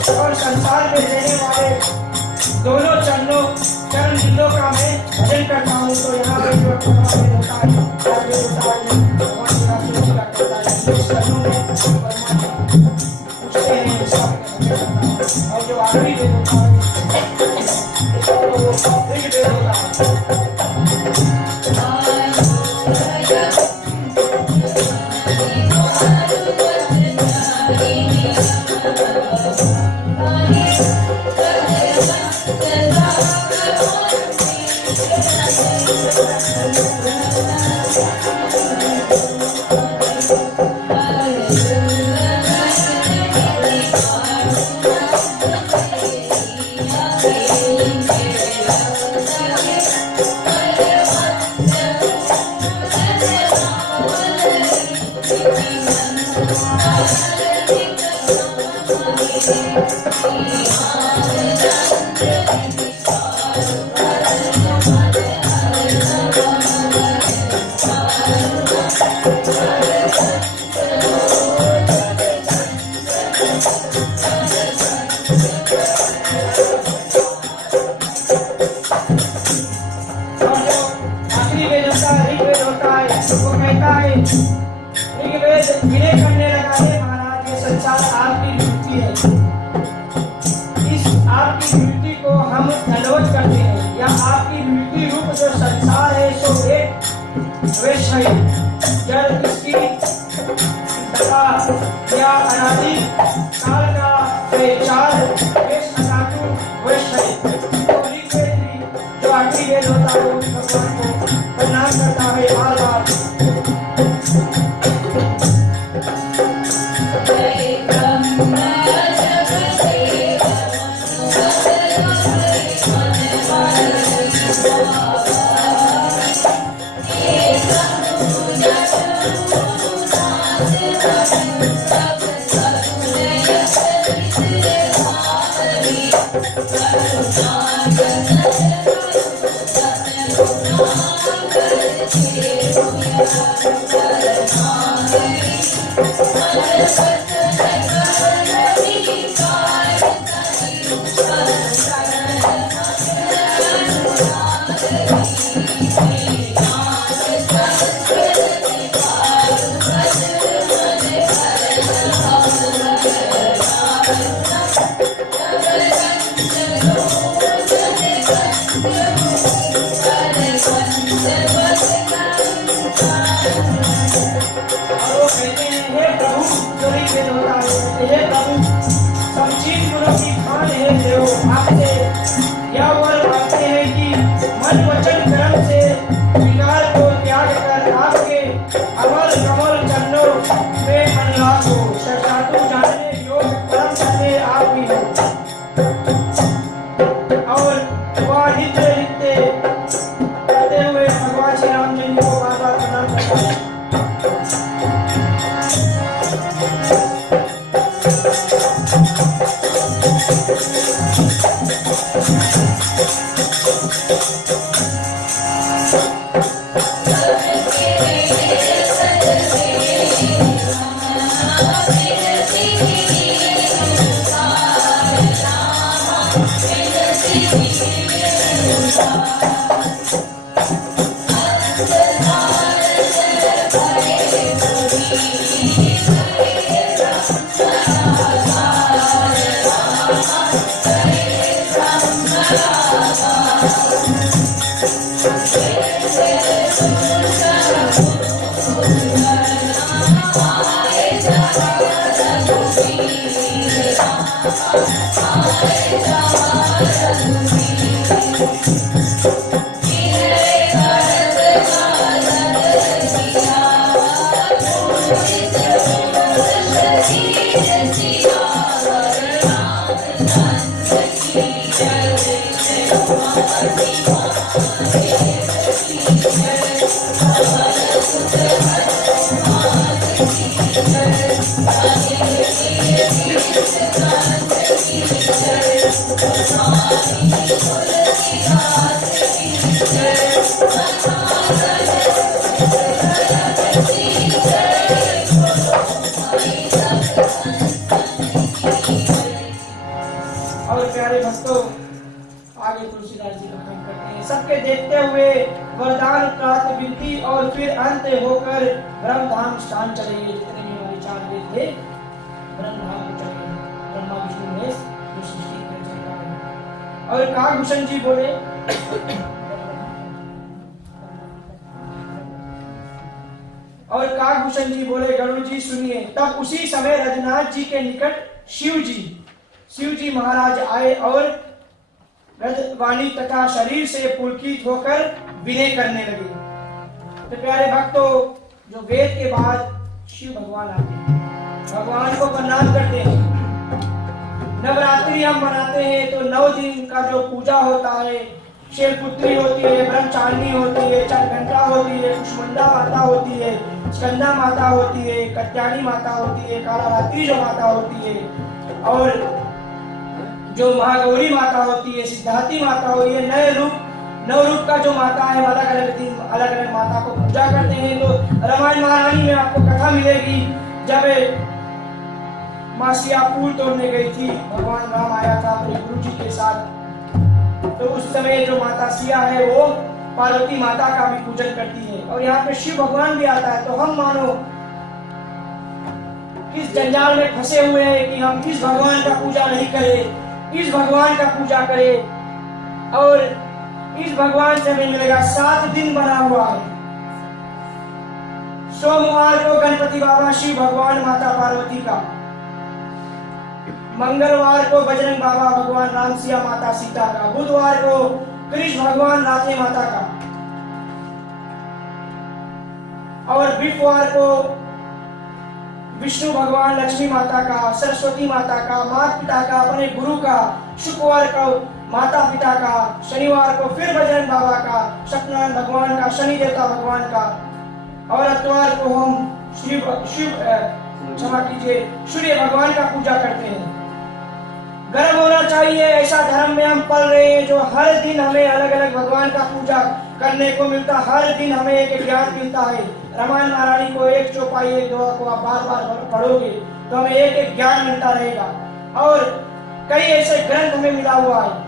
और संसार में रहने वाले दोनों चरणों चरण बिंदों का मैं भजन करता हूँ। तो यहाँ पे जो होता है और जो आखिरी होता है विनय करने लगा है महाराज, ये संसार आपकी नियुक्ति है। इस आपकी नियुक्ति को हम धन्यवाद करते हैं, या आपकी नियुक्ति रूप जो संसार है सो एक वेश है। जब इसकी या अनादि काल का चार वेश अनादि वेश है। तो जो आखिरी वेद होता है वो भगवान को प्रणाम करता है बार बार। सबके देखते हुए वरदान प्राप्त विनती और फिर अंत होकर ब्रह्मधाम स्थान चले गए। जितने भी हमारे चार वेद थे ब्रह्मधाम को चले गए। ब्रह्मा विष्णु महेश जो सृष्टि कर चले। और काकभूषण जी बोले और काकभूषण जी बोले गरुड़ जी सुनिए। तब उसी समय रजनाथ जी के निकट शिव जी महाराज आए और वाणी तथा शरीर से पुलकित होकर विनय करने लगे। तो प्यारे भक्तों, जो वेद के बाद शिव भगवान आते हैं, भगवान को प्रणाम करते हैं। नवरात्रि हम मनाते हैं तो 9 दिन का जो पूजा होता है शैलपुत्री होती है, ब्रह्मचारिणी होती है, चंद्रघंटा होती है, कुष्मंडा माता होती है, स्कंदा माता होती है, कत्यानी माता होती है, कालारात्रि जो माता होती है, और जो महागौरी माता होती है, सिद्धार्थी माता होती है। नौ रूप का जो माता है, अलग अलग दिन अलग अलग माता को पूजा करते हैं। तो रामायण महारानी में आपको कथा मिलेगी, जब माँ सिया फूल तोड़ने गई थी, भगवान राम आया था अपने गुरु जी के साथ, तो उस समय जो माता सिया है वो पार्वती माता का भी पूजन करती है। और यहाँ पे शिव भगवान भी आता है। तो हम मानो किस जंजाल में फंसे हुए हैं कि हम इस भगवान का पूजा नहीं करें, इस भगवान का पूजा करें। और इस भगवान से हमें मिलेगा 7 दिन बना हुआ है। सोमवार को गणपति बाबा शिव भगवान माता पार्वती का, मंगलवार को बजरंग बाबा भगवान राम सिया माता सीता का, बुधवार को कृष्ण भगवान राधे माता का, और बुधवार को विष्णु भगवान लक्ष्मी माता का, सरस्वती माता का, माता पिता का, अपने गुरु का, शुक्रवार को माता पिता का, शनिवार को फिर बजरंग बाबा का, सत्यनारायण भगवान का, शनि देवता भगवान का, और इतवार को हम क्षमा कीजिए सूर्य भगवान का पूजा करते हैं। गर्व होना चाहिए ऐसा धर्म में हम पल रहे हैं जो हर दिन हमें अलग अलग भगवान का पूजा करने को मिलता, हर दिन हमें एक ज्ञान मिलता है। रामायण महारानी को एक चौपाई एक दोहा को आप बार बार पढ़ोगे तो हमें एक एक ज्ञान मिलता रहेगा। और कई ऐसे ग्रंथ हमें मिला हुआ है,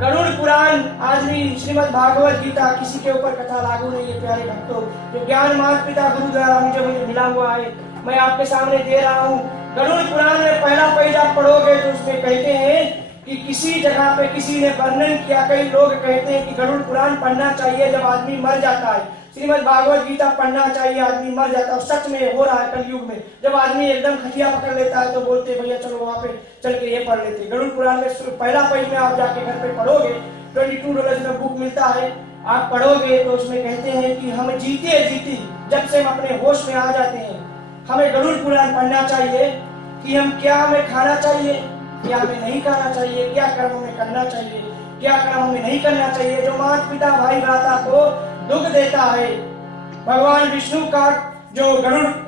गरुड़ पुराण, आज भी श्रीमद् भागवत गीता, किसी के ऊपर कथा लागू नहीं है प्यारे भक्तों। जो ज्ञान माता पिता गुरु द्वारा मुझे मिला हुआ है मैं आपके सामने दे रहा हूँ। गरुड़ पुराण में पहला पेज आप पढ़ोगे तो उसमें कहते हैं कि किसी जगह पे किसी ने वर्णन किया, कई लोग कहते हैं कि गरुड़ पुराण पढ़ना चाहिए जब आदमी मर जाता है, श्रीमद् भागवत गीता पढ़ना चाहिए आदमी मर जाता है। और सच में हो रहा है कलयुग में, जब आदमी एकदम खटिया पकड़ लेता है तो बोलते भैया चलो वहां पे चल के ये पढ़ लेते। गरुड़ पुराण में पहला पेज में आप जाके घर पे पढ़ोगे, $22 में बुक मिलता है, आप पढ़ोगे तो उसमें कहते हैं कि हम जीती जब से हम अपने होश में आ जाते हैं हमें गरुड़ पुराण पढ़ना चाहिए कि हम क्या हमें खाना चाहिए, क्या हमें नहीं खाना चाहिए, क्या कर्म हमें करना चाहिए, क्या कर्म हमें नहीं करना चाहिए। जो माता पिता भाई भ्राता को दुख देता है, भगवान विष्णु का जो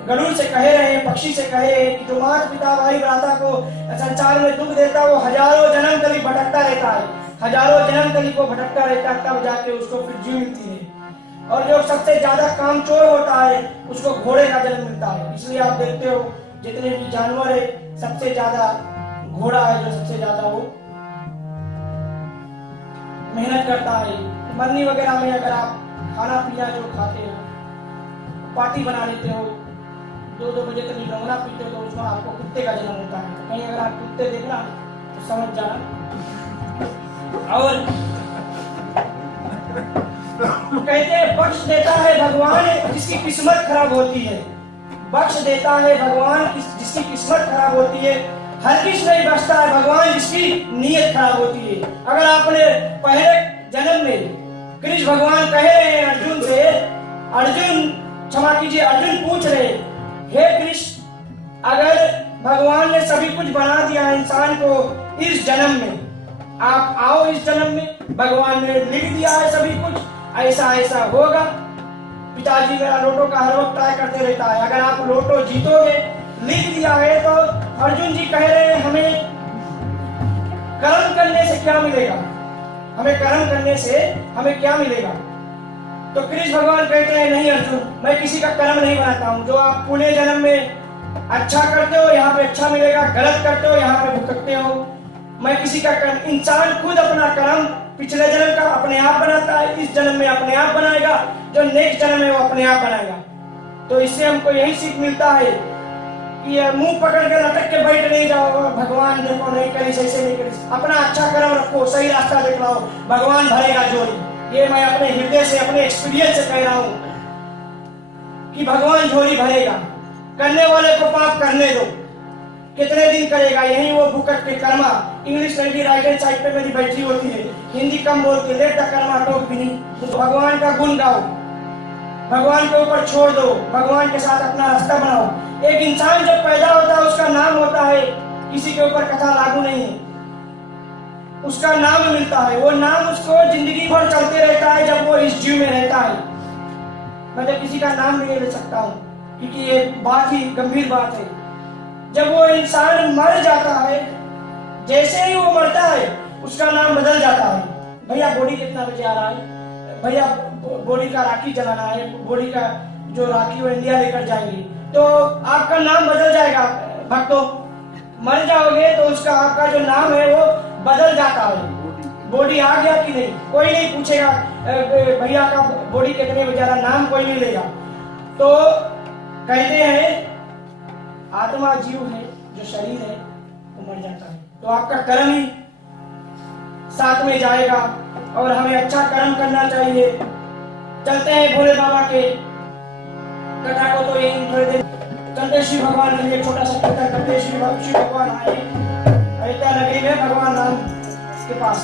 गरुड़ से कहे रहे हैं, पक्षी से कहे हैं कि जो माता पिता भाई भ्राता को संसार में दुख देता है वो हजारों जन्म तक भटकता रहता है, हजारों जन्म तक को भटकता रहता है, तब जाके उसको फिर जीव मिलती है। और जो सबसे ज्यादा कामचोर होता है उसको घोड़े का जन्म मिलता है। इसलिए आप देखते हो जितने भी जानवर है सबसे ज्यादा घोड़ा है जो सबसे ज्यादा वो मेहनत करता है। मरनी वगैरह में अगर आप खाना पीना जो खाते हो, पार्टी बना लेते हो, 2-2 बजे तक रंगना पीते हो तो उसमें आपको कुत्ते का जन्म होता है। कहीं अगर आप कुत्ते देखना तो समझ जाना। और कहते हैं बख्श देता है भगवान जिसकी किस्मत खराब होती है, बख्श देता है भगवान जिसकी किस्मत खराब होती है। हर किस नहीं बचता है भगवान जिसकी नीयत खराब होती है। अगर आपने पहले जन्म में कृष्ण भगवान कहे रहे हैं अर्जुन से, अर्जुन क्षमा कीजिए, अर्जुन पूछ रहे हे कृष्ण, अगर भगवान ने सभी कुछ बना दिया इंसान को इस जन्म में, आप आओ इस जन्म में, भगवान ने लिख दिया है सभी कुछ, ऐसा ऐसा होगा। पिताजी मेरा लोटो का हर वक्त ट्राई करते रहता है, अगर आप लोटो जीतोगे लिख दिया है तो अर्जुन जी कह रहे हैं हमें कर्म करने से क्या मिलेगा, हमें कर्म करने से हमें क्या मिलेगा। तो कृष्ण भगवान कहते हैं नहीं अर्जुन, मैं किसी का कर्म नहीं बनाता हूँ। जो आप पुणे जन्म में अच्छा करते हो यहाँ पे अच्छा मिलेगा, गलत करते हो यहाँ पे भुगतते हो। मैं किसी का कर्म, इंसान खुद अपना कर्म पिछले जन्म का अपने आप बनाता है, इस जन्म में अपने आप बनाएगा, जो नेक्स्ट जन्म है वो अपने आप बनाएगा। तो इससे हमको यही सीख मिलता है कि मुंह पकड़ के लटक के बैठ नहीं जाओ, भगवान देखो नहीं करी ऐसे नहीं करी, अपना अच्छा कर्म रखो, सही रास्ता दिखलाओ, भगवान भरेगा झोली। ये मैं अपने हृदय से अपने एक्सपीरियंस से कह रहा हूँ कि भगवान झोली भरेगा। करने वाले को पाप करने दो, कितने दिन करेगा, यही वो भूकट के कर्मा। इंग्लिश लड़की राइट हैंड साइड पे मेरी बैठी होती है, हिंदी कम बोलती है, लेट द कर्मा टॉक भी नहीं। तो भगवान का गुण गाओ, भगवान के ऊपर छोड़ दो, भगवान के साथ अपना रास्ता बनाओ। एक इंसान जब पैदा होता है उसका नाम होता है, किसी के ऊपर कथा लागू नहीं है। उसका नाम मिलता है। वो नाम उसको जिंदगी भर चलते रहता है जब वो इस जीव में रहता है। मैं तो किसी का नाम भी नहीं ले सकता हूँ, क्योंकि ये बात ही गंभीर बात है। जब वो इंसान मर जाता है, जैसे ही वो मरता है उसका नाम बदल जाता है। भैया बॉडी कितना बजे आ रहा है, भैया बॉडी का राखी जलाना है, बॉडी का जो राखी वो इंडिया लेकर जाएंगे, तो आपका नाम बदल जाएगा भक्तों। मर जाओगे तो उसका आपका जो नाम है वो बदल जाता है। बॉडी आ गया कि नहीं, कोई नहीं पूछेगा भैया का बॉडी कितने बजे आ रहा, नाम कोई नहीं लेगा। तो कहते हैं आत्मा जीव है, जो शरीर है वो मर जाता है। तो आपका कर्म ही साथ में जाएगा और हमें अच्छा कर्म करना चाहिए। चलते हैं भोले बाबा के कथा को तो यही थोड़ी देर चलते शिव भगवान के लिए छोटा सा कथा करते। शिव भगवान आए अयोध्या नगरी में भगवान राम के पास।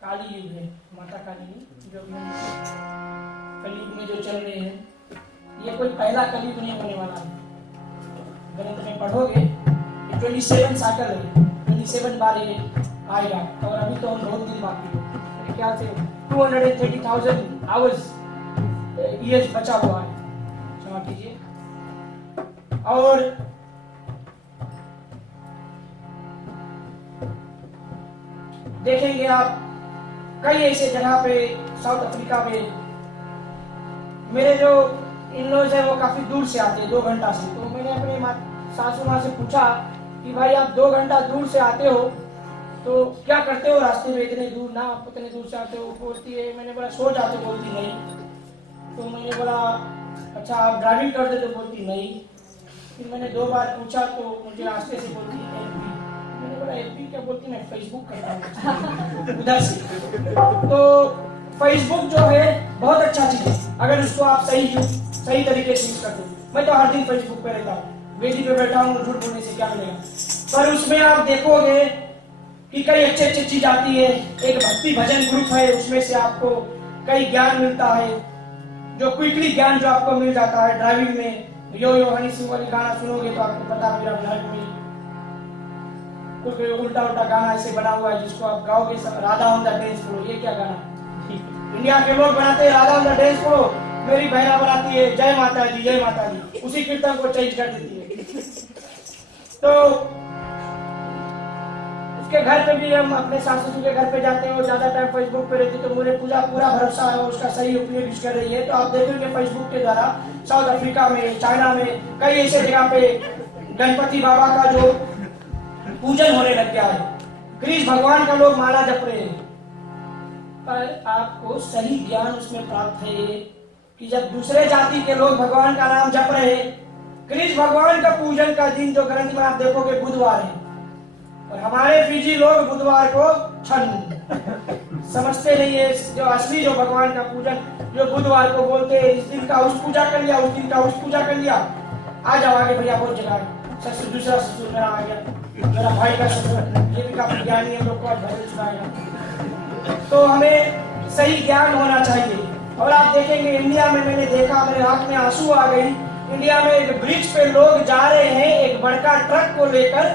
काली युग है, माता काली जो कलयुग में जो चल रहे हैं, ये कोई पहला कलयुग नहीं होने वाला है। ग्रंथ में पढ़ोगे 27 साइकिल है, 27 बार ये आएगा और अभी तो हम बहुत दिन बाकी है। मेरे ख्याल से 230,000 आवर्स ईयर्स बचा हुआ है, क्षमा कीजिए। और देखेंगे आप कई ऐसे जगह पे साउथ अफ्रीका में, मेरे जो इन लॉज है वो काफी दूर से आते हैं, 2 घंटा से। तो मैंने अपने सासू माँ से पूछा कि भाई आप 2 घंटा दूर से आते हो तो क्या करते हो रास्ते में इतने दूर ना, आप इतने दूर से आते हो? बोलती है, मैंने बोला सो जाते, बोलती नहीं। तो मैंने बोला अच्छा आप ड्राइविंग करते? तो बोलती नहीं। फिर मैंने 2 बार पूछा तो मुझे रास्ते से बोलती एफबी। मैंने बोला एफबी क्या? बोलती मैं फेसबुक करता हूँ उधर से। तो फेसबुक जो है बहुत अच्छा चीज है, अगर उसको आप सही तरीके से यूज करते हो। मैं तो हर दिन फेसबुक पे रहता हूँ, वेदी पे बैठा हूँ, झूठ बोलने से क्या मिलेगा। पर उसमें आप देखोगे कि कई अच्छे चीज आती है। एक भक्ति भजन ग्रुप है, उसमें से आपको कई ज्ञान मिलता है, जो क्विकली ज्ञान जो आपको मिल जाता है। ड्राइविंग में यो यो हनी सिंह वाली गाना सुनोगे तो आपको पता मेरा ड्राइविंग में कोई उल्टा गाना ऐसे बना हुआ है जिसको आप गाओगे, Radha on the dance floor. ये क्या गाना? इंडिया के लोग बनाते हैं Radha on the dance floor, मेरी बहना बनाती है जय माता दी जय माता दी, उसी कीर्तन को चेंज कर देती है। तो उसके घर पे भी हम अपने सासू जी के घर पे जाते हैं और ज्यादा टाइम फेसबुक पे रहती, तो मुझे पूरा भरोसा है उसका सही उपयोग यूज कर रही है। तो आप देखोगे फेसबुक के द्वारा साउथ अफ्रीका में, चाइना में, कई ऐसे जगह पे गणपति बाबा का जो पूजन होने लग गया है, कृष्ण भगवान का लोग माला जप रहे हैं। पर आपको सही ज्ञान उसमें प्राप्त है कि जब दूसरे जाति के लोग भगवान का नाम जप रहे हैं, कृष्ण भगवान का पूजन का दिन जो ग्रंथ में आप देखोगे बुधवार है, और हमारे फीजी लोग बुधवार को छठ समझते नहीं है। जो असली जो भगवान का पूजन जो बुधवार को बोलते हैं, इस दिन का उस पूजा कर लिया, उस दिन का उस पूजा कर लिया। आ जाओ आगे भैया, बहुत जगह है। ससुर दूसरा ससुर मेरा आ गया, मेरा भाई का ससुर, ये भी काफी ज्ञानी है, लोग को आज भजन सुनाएगा। तो हमें सही ज्ञान होना चाहिए। और आप देखेंगे इंडिया में, मैंने देखा, मेरे आंख में आंसू आ गई। इंडिया में एक ब्रिज पे लोग जा रहे हैं एक बड़का ट्रक को लेकर,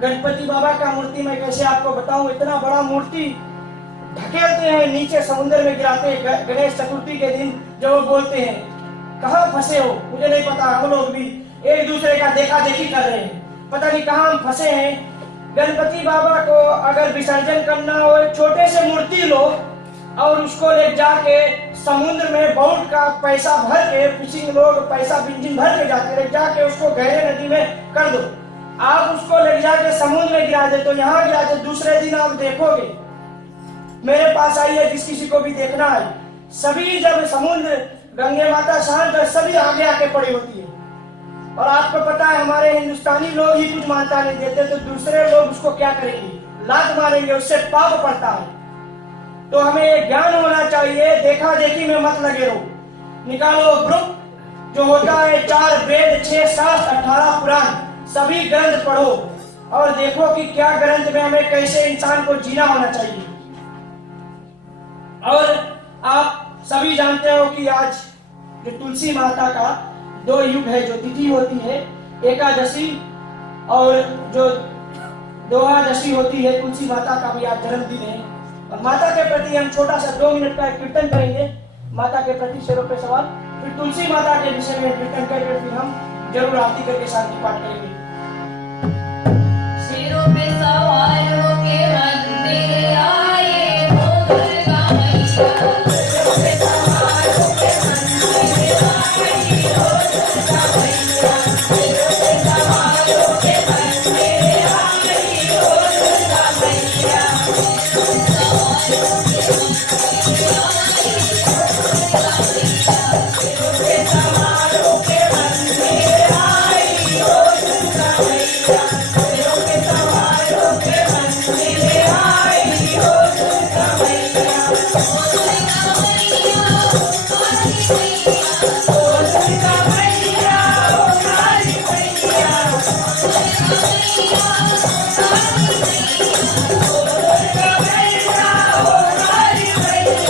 गणपति बाबा का मूर्ति। मैं कैसे आपको बताऊं, इतना बड़ा मूर्ति ढकेलते हैं नीचे, समुद्र में गिराते हैं। गणेश चतुर्थी के दिन जब वो बोलते हैं कहाँ फंसे हो, मुझे नहीं पता, हम लोग भी एक दूसरे का देखा देखी कर रहे हैं, पता नहीं कहाँ हम फंसे हैं। गणपति बाबा को अगर विसर्जन करना हो, एक छोटे से मूर्ति लो और उसको ले जाके समुद्र में बोट का पैसा भर के, फिशिंग लोग पैसा इंजन भर के जाते, ले जाके उसको गहरे नदी में कर दो। आप उसको ले जाके समुद्र में गिरा दे, तो यहाँ गिरा दे, दूसरे दिन आप देखोगे, मेरे पास आई है, जिस किसी को भी देखना है, सभी जब समुद्र गंगे माता शांत है, सभी आगे आके पड़ी होती है। और आपको पता है हमारे हिंदुस्तानी लोग ही कुछ मानता नहीं देते, तो दूसरे लोग उसको क्या करेंगे, लात मारेंगे, उससे पाप पड़ता है। तो हमें ज्ञान होना चाहिए, देखा देखी में मत लगे रहो। निकालो ग्रुप जो होता है, 4 वेद, 6 शास्त्र, 18 पुराण, सभी ग्रंथ पढ़ो और देखो कि क्या ग्रंथ में हमें कैसे इंसान को जीना होना चाहिए। और आप सभी जानते हो कि आज जो तुलसी माता का 2 युग है, जो तिथि होती है एकादशी और जो द्वादशी होती है, तुलसी माता का भी आज जन्मदिन है। और माता के प्रति हम छोटा सा 2 मिनट का कीर्तन करेंगे, माता के प्रति शेरों पे सवाल, फिर तुलसी माता के विषय में कीर्तन करके फिर हम जरूर आरती करके शांति पाठ करेंगे। शेरों पे सवार होके मंदिर आए हो दुर्गा मैया, शेरों पे सवार होके मंदिर आए हो दुर्गा मैया, शेरों पे सवार होके मंदिर आए हो दुर्गा मैया, शेरों पे सवार होके मंदिर आए हो दुर्गा मैया, शेरों पे सवार होके मंदिर आए हो दुर्गा मैया, ओ दुर्गा मैया, ओ दुर्गा मैया, ओ काली मैया, ओ दुर्गा मैया, ओ दुर्गा मैया, ओ काली मैया,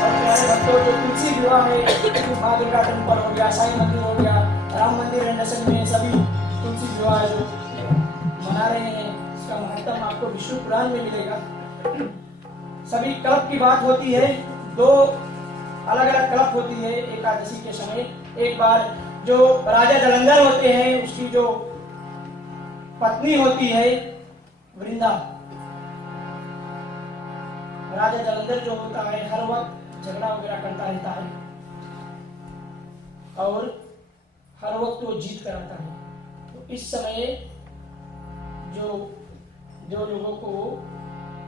और प्यारे भक्तों, जो तुलसी विवाह है, माँ दुर्गा टेम्पल हो गया, साईं मंदिर हो गया, राम मंदिर है नसर में, सभी तुलसी विवाह जो मना रहे हैं, इसका महत्व आपको विष्णु पुराण में मिलेगा। सभी कल्प की बात होती है, दो अलग अलग कल्प होती है एकादशी के समय। एक बार जो राजा जालंधर होते हैं, उसकी जो पत्नी होती है वृंदा, राजा जालंधर जो होता है हर वक्त झगड़ा वगैरह करता रहता है और हर वक्त वो जीत कर आता है। तो इस समय जो लोगों को वो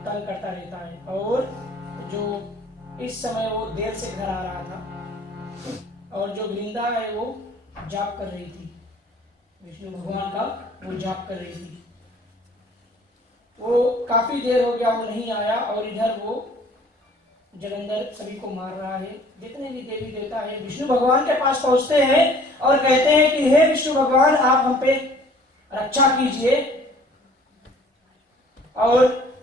तंग करता रहता है और जो इस समय वो देर से घर आ रहा था और जो वृंदा है वो जाप कर रही थी, विष्णु भगवान का वो जाप कर रही थी। वो काफी देर हो गया, वो नहीं आया और इधर वो जालंधर सभी को मार रहा है। जितने भी देवी देवता है विष्णु भगवान के पास पहुंचते हैं और कहते हैं कि हे विष्णु भगवान, आप हम पे रक्षा कीजिए और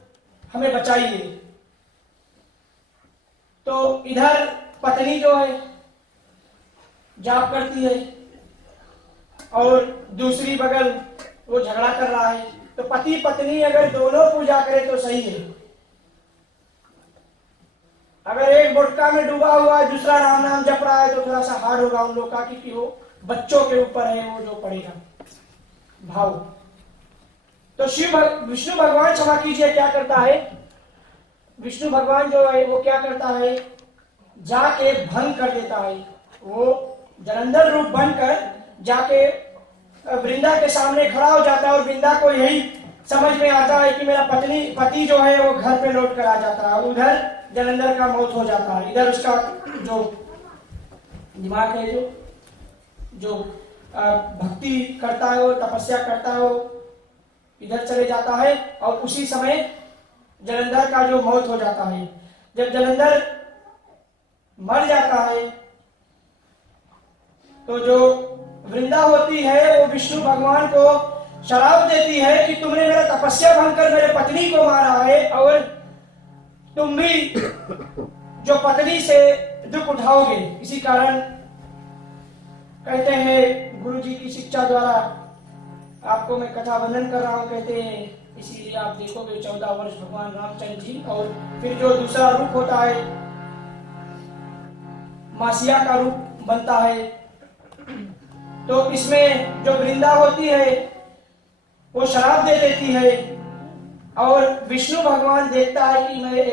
हमें बचाइए। तो इधर पत्नी जो है जाप करती है और दूसरी बगल वो झगड़ा कर रहा है। तो पति पत्नी अगर दोनों पूजा करे तो सही है। अगर एक गुटखा में डूबा हुआ है, दूसरा राम नाम जप रहा है, तो थोड़ा सा हार्ड होगा उन लोग का, क्योंकि वो बच्चों के ऊपर है वो जो पड़ेगा भाव। तो विष्णु भगवान, क्षमा कीजिए, क्या करता है विष्णु भगवान जो है वो क्या करता है, जाके भंग कर देता है। वो जालंधर रूप बनकर जाके वृंदा के सामने खड़ा हो जाता है और वृंदा को यही समझ में आता है कि मेरा पति जो है वो घर पे लौट कर आ जाता है और उधर जालंधर का मौत हो जाता है। इधर उसका जो दिमाग है, जो भक्ति करता है, वो तपस्या करता है, वो इधर चले जाता है और उसी समय जालंधर का जो मौत हो जाता है। जब जालंधर मर जाता है तो जो वृंदा होती है वो विष्णु भगवान को शराप देती है कि तुमने मेरा तपस्या भंग कर मेरे पत्नी को मारा है और तुम भी जो पत्नी से दुख उठाओगे। इसी कारण कहते हैं गुरुजी की शिक्षा द्वारा आपको मैं कथा वर्णन कर रहा हूं। कहते हैं इसीलिए आप देखोगे 14 वर्ष भगवान रामचंद्र जी, और फिर जो दूसरा रूप होता है मासिया का रूप बनता है। तो इसमें जो वृंदा होती है वो शराब दे देती है और विष्णु भगवान देखता है कि मेरे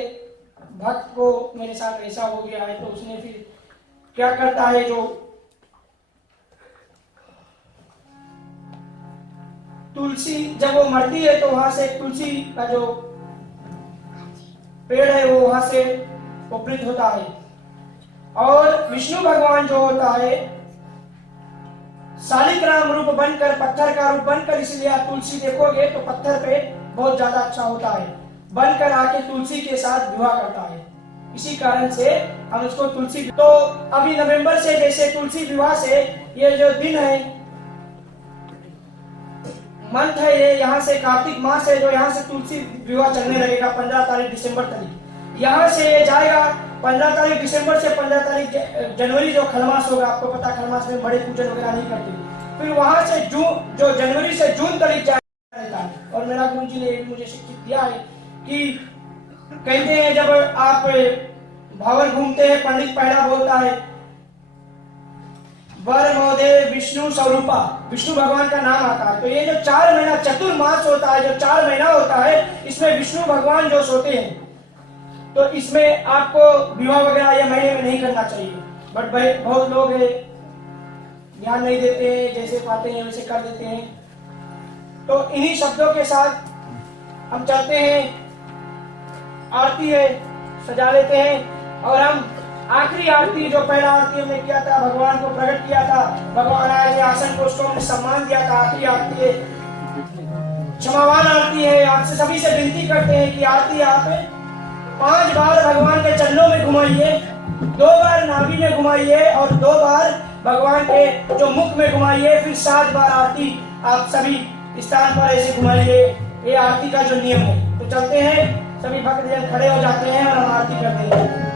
भक्त को मेरे साथ ऐसा हो गया है। तो उसने फिर क्या करता है, जो तुलसी जब वो मरती है तो वहां से तुलसी का जो पेड़ है वो वहां से उपृत होता है और विष्णु भगवान जो होता है शालिग्राम रूप बनकर, पत्थर का रूप बनकर, इसलिए आप तुलसी देखोगे तो पत्थर पे बहुत ज्यादा अच्छा होता है, बनकर आके तुलसी के साथ विवाह करता है। इसी कारण से हम इसको तुलसी। तो अभी नवंबर से जैसे तुलसी विवाह से ये जो दिन है, मंथ है ये, यहाँ से कार्तिक मास है जो यहाँ से तुलसी विवाह चलने लगेगा 15 तारीख दिसंबर तक। यहाँ से ये जाएगा 15 तारीख दिसंबर से 15 तारीख जनवरी जो खलमास होगा। आपको पता खलमास में बड़े पूजन वगैरह नहीं करते। फिर वहां से जून, जो जनवरी से जून तक जाएगा। और मेरा गुरु जी ने मुझे शिक्षित दिया है कि कहते हैं जब आप भवन घूमते हैं, पंडित पहला बोलता है वर मोदे विष्णु स्वरूपा, विष्णु भगवान का नाम आता है। तो ये जो 4 महीना चतुर्मास होता है, जो 4 महीना होता है, इसमें विष्णु भगवान जो सोते हैं, तो इसमें आपको विवाह वगैरह ये महीने में नहीं करना चाहिए। बट भाई बहुत लोग ध्यान नहीं देते हैं, जैसे पाते हैं वैसे कर देते हैं। तो इन्हीं शब्दों के साथ हम चलते हैं। आरती है, सजा लेते हैं और हम आखिरी आरती, जो पहला आरती हमने किया था, भगवान को प्रकट किया था, भगवान आए थे आसन को, उसको हमने सम्मान दिया था। आखिरी आरती है, क्षमावान आरती है। आपसे सभी से विनती करते हैं कि आरती आप 5 बार भगवान के चरणों में घुमाइए, 2 बार नाभि में घुमाइए और 2 बार भगवान के जो मुख में घुमाइए, फिर 7 बार आरती आप सभी स्थान पर ऐसे घुमाइए। ये आरती का जो नियम है। तो चलते हैं, सभी भक्तजन खड़े हो जाते हैं और हम आरती करते हैं।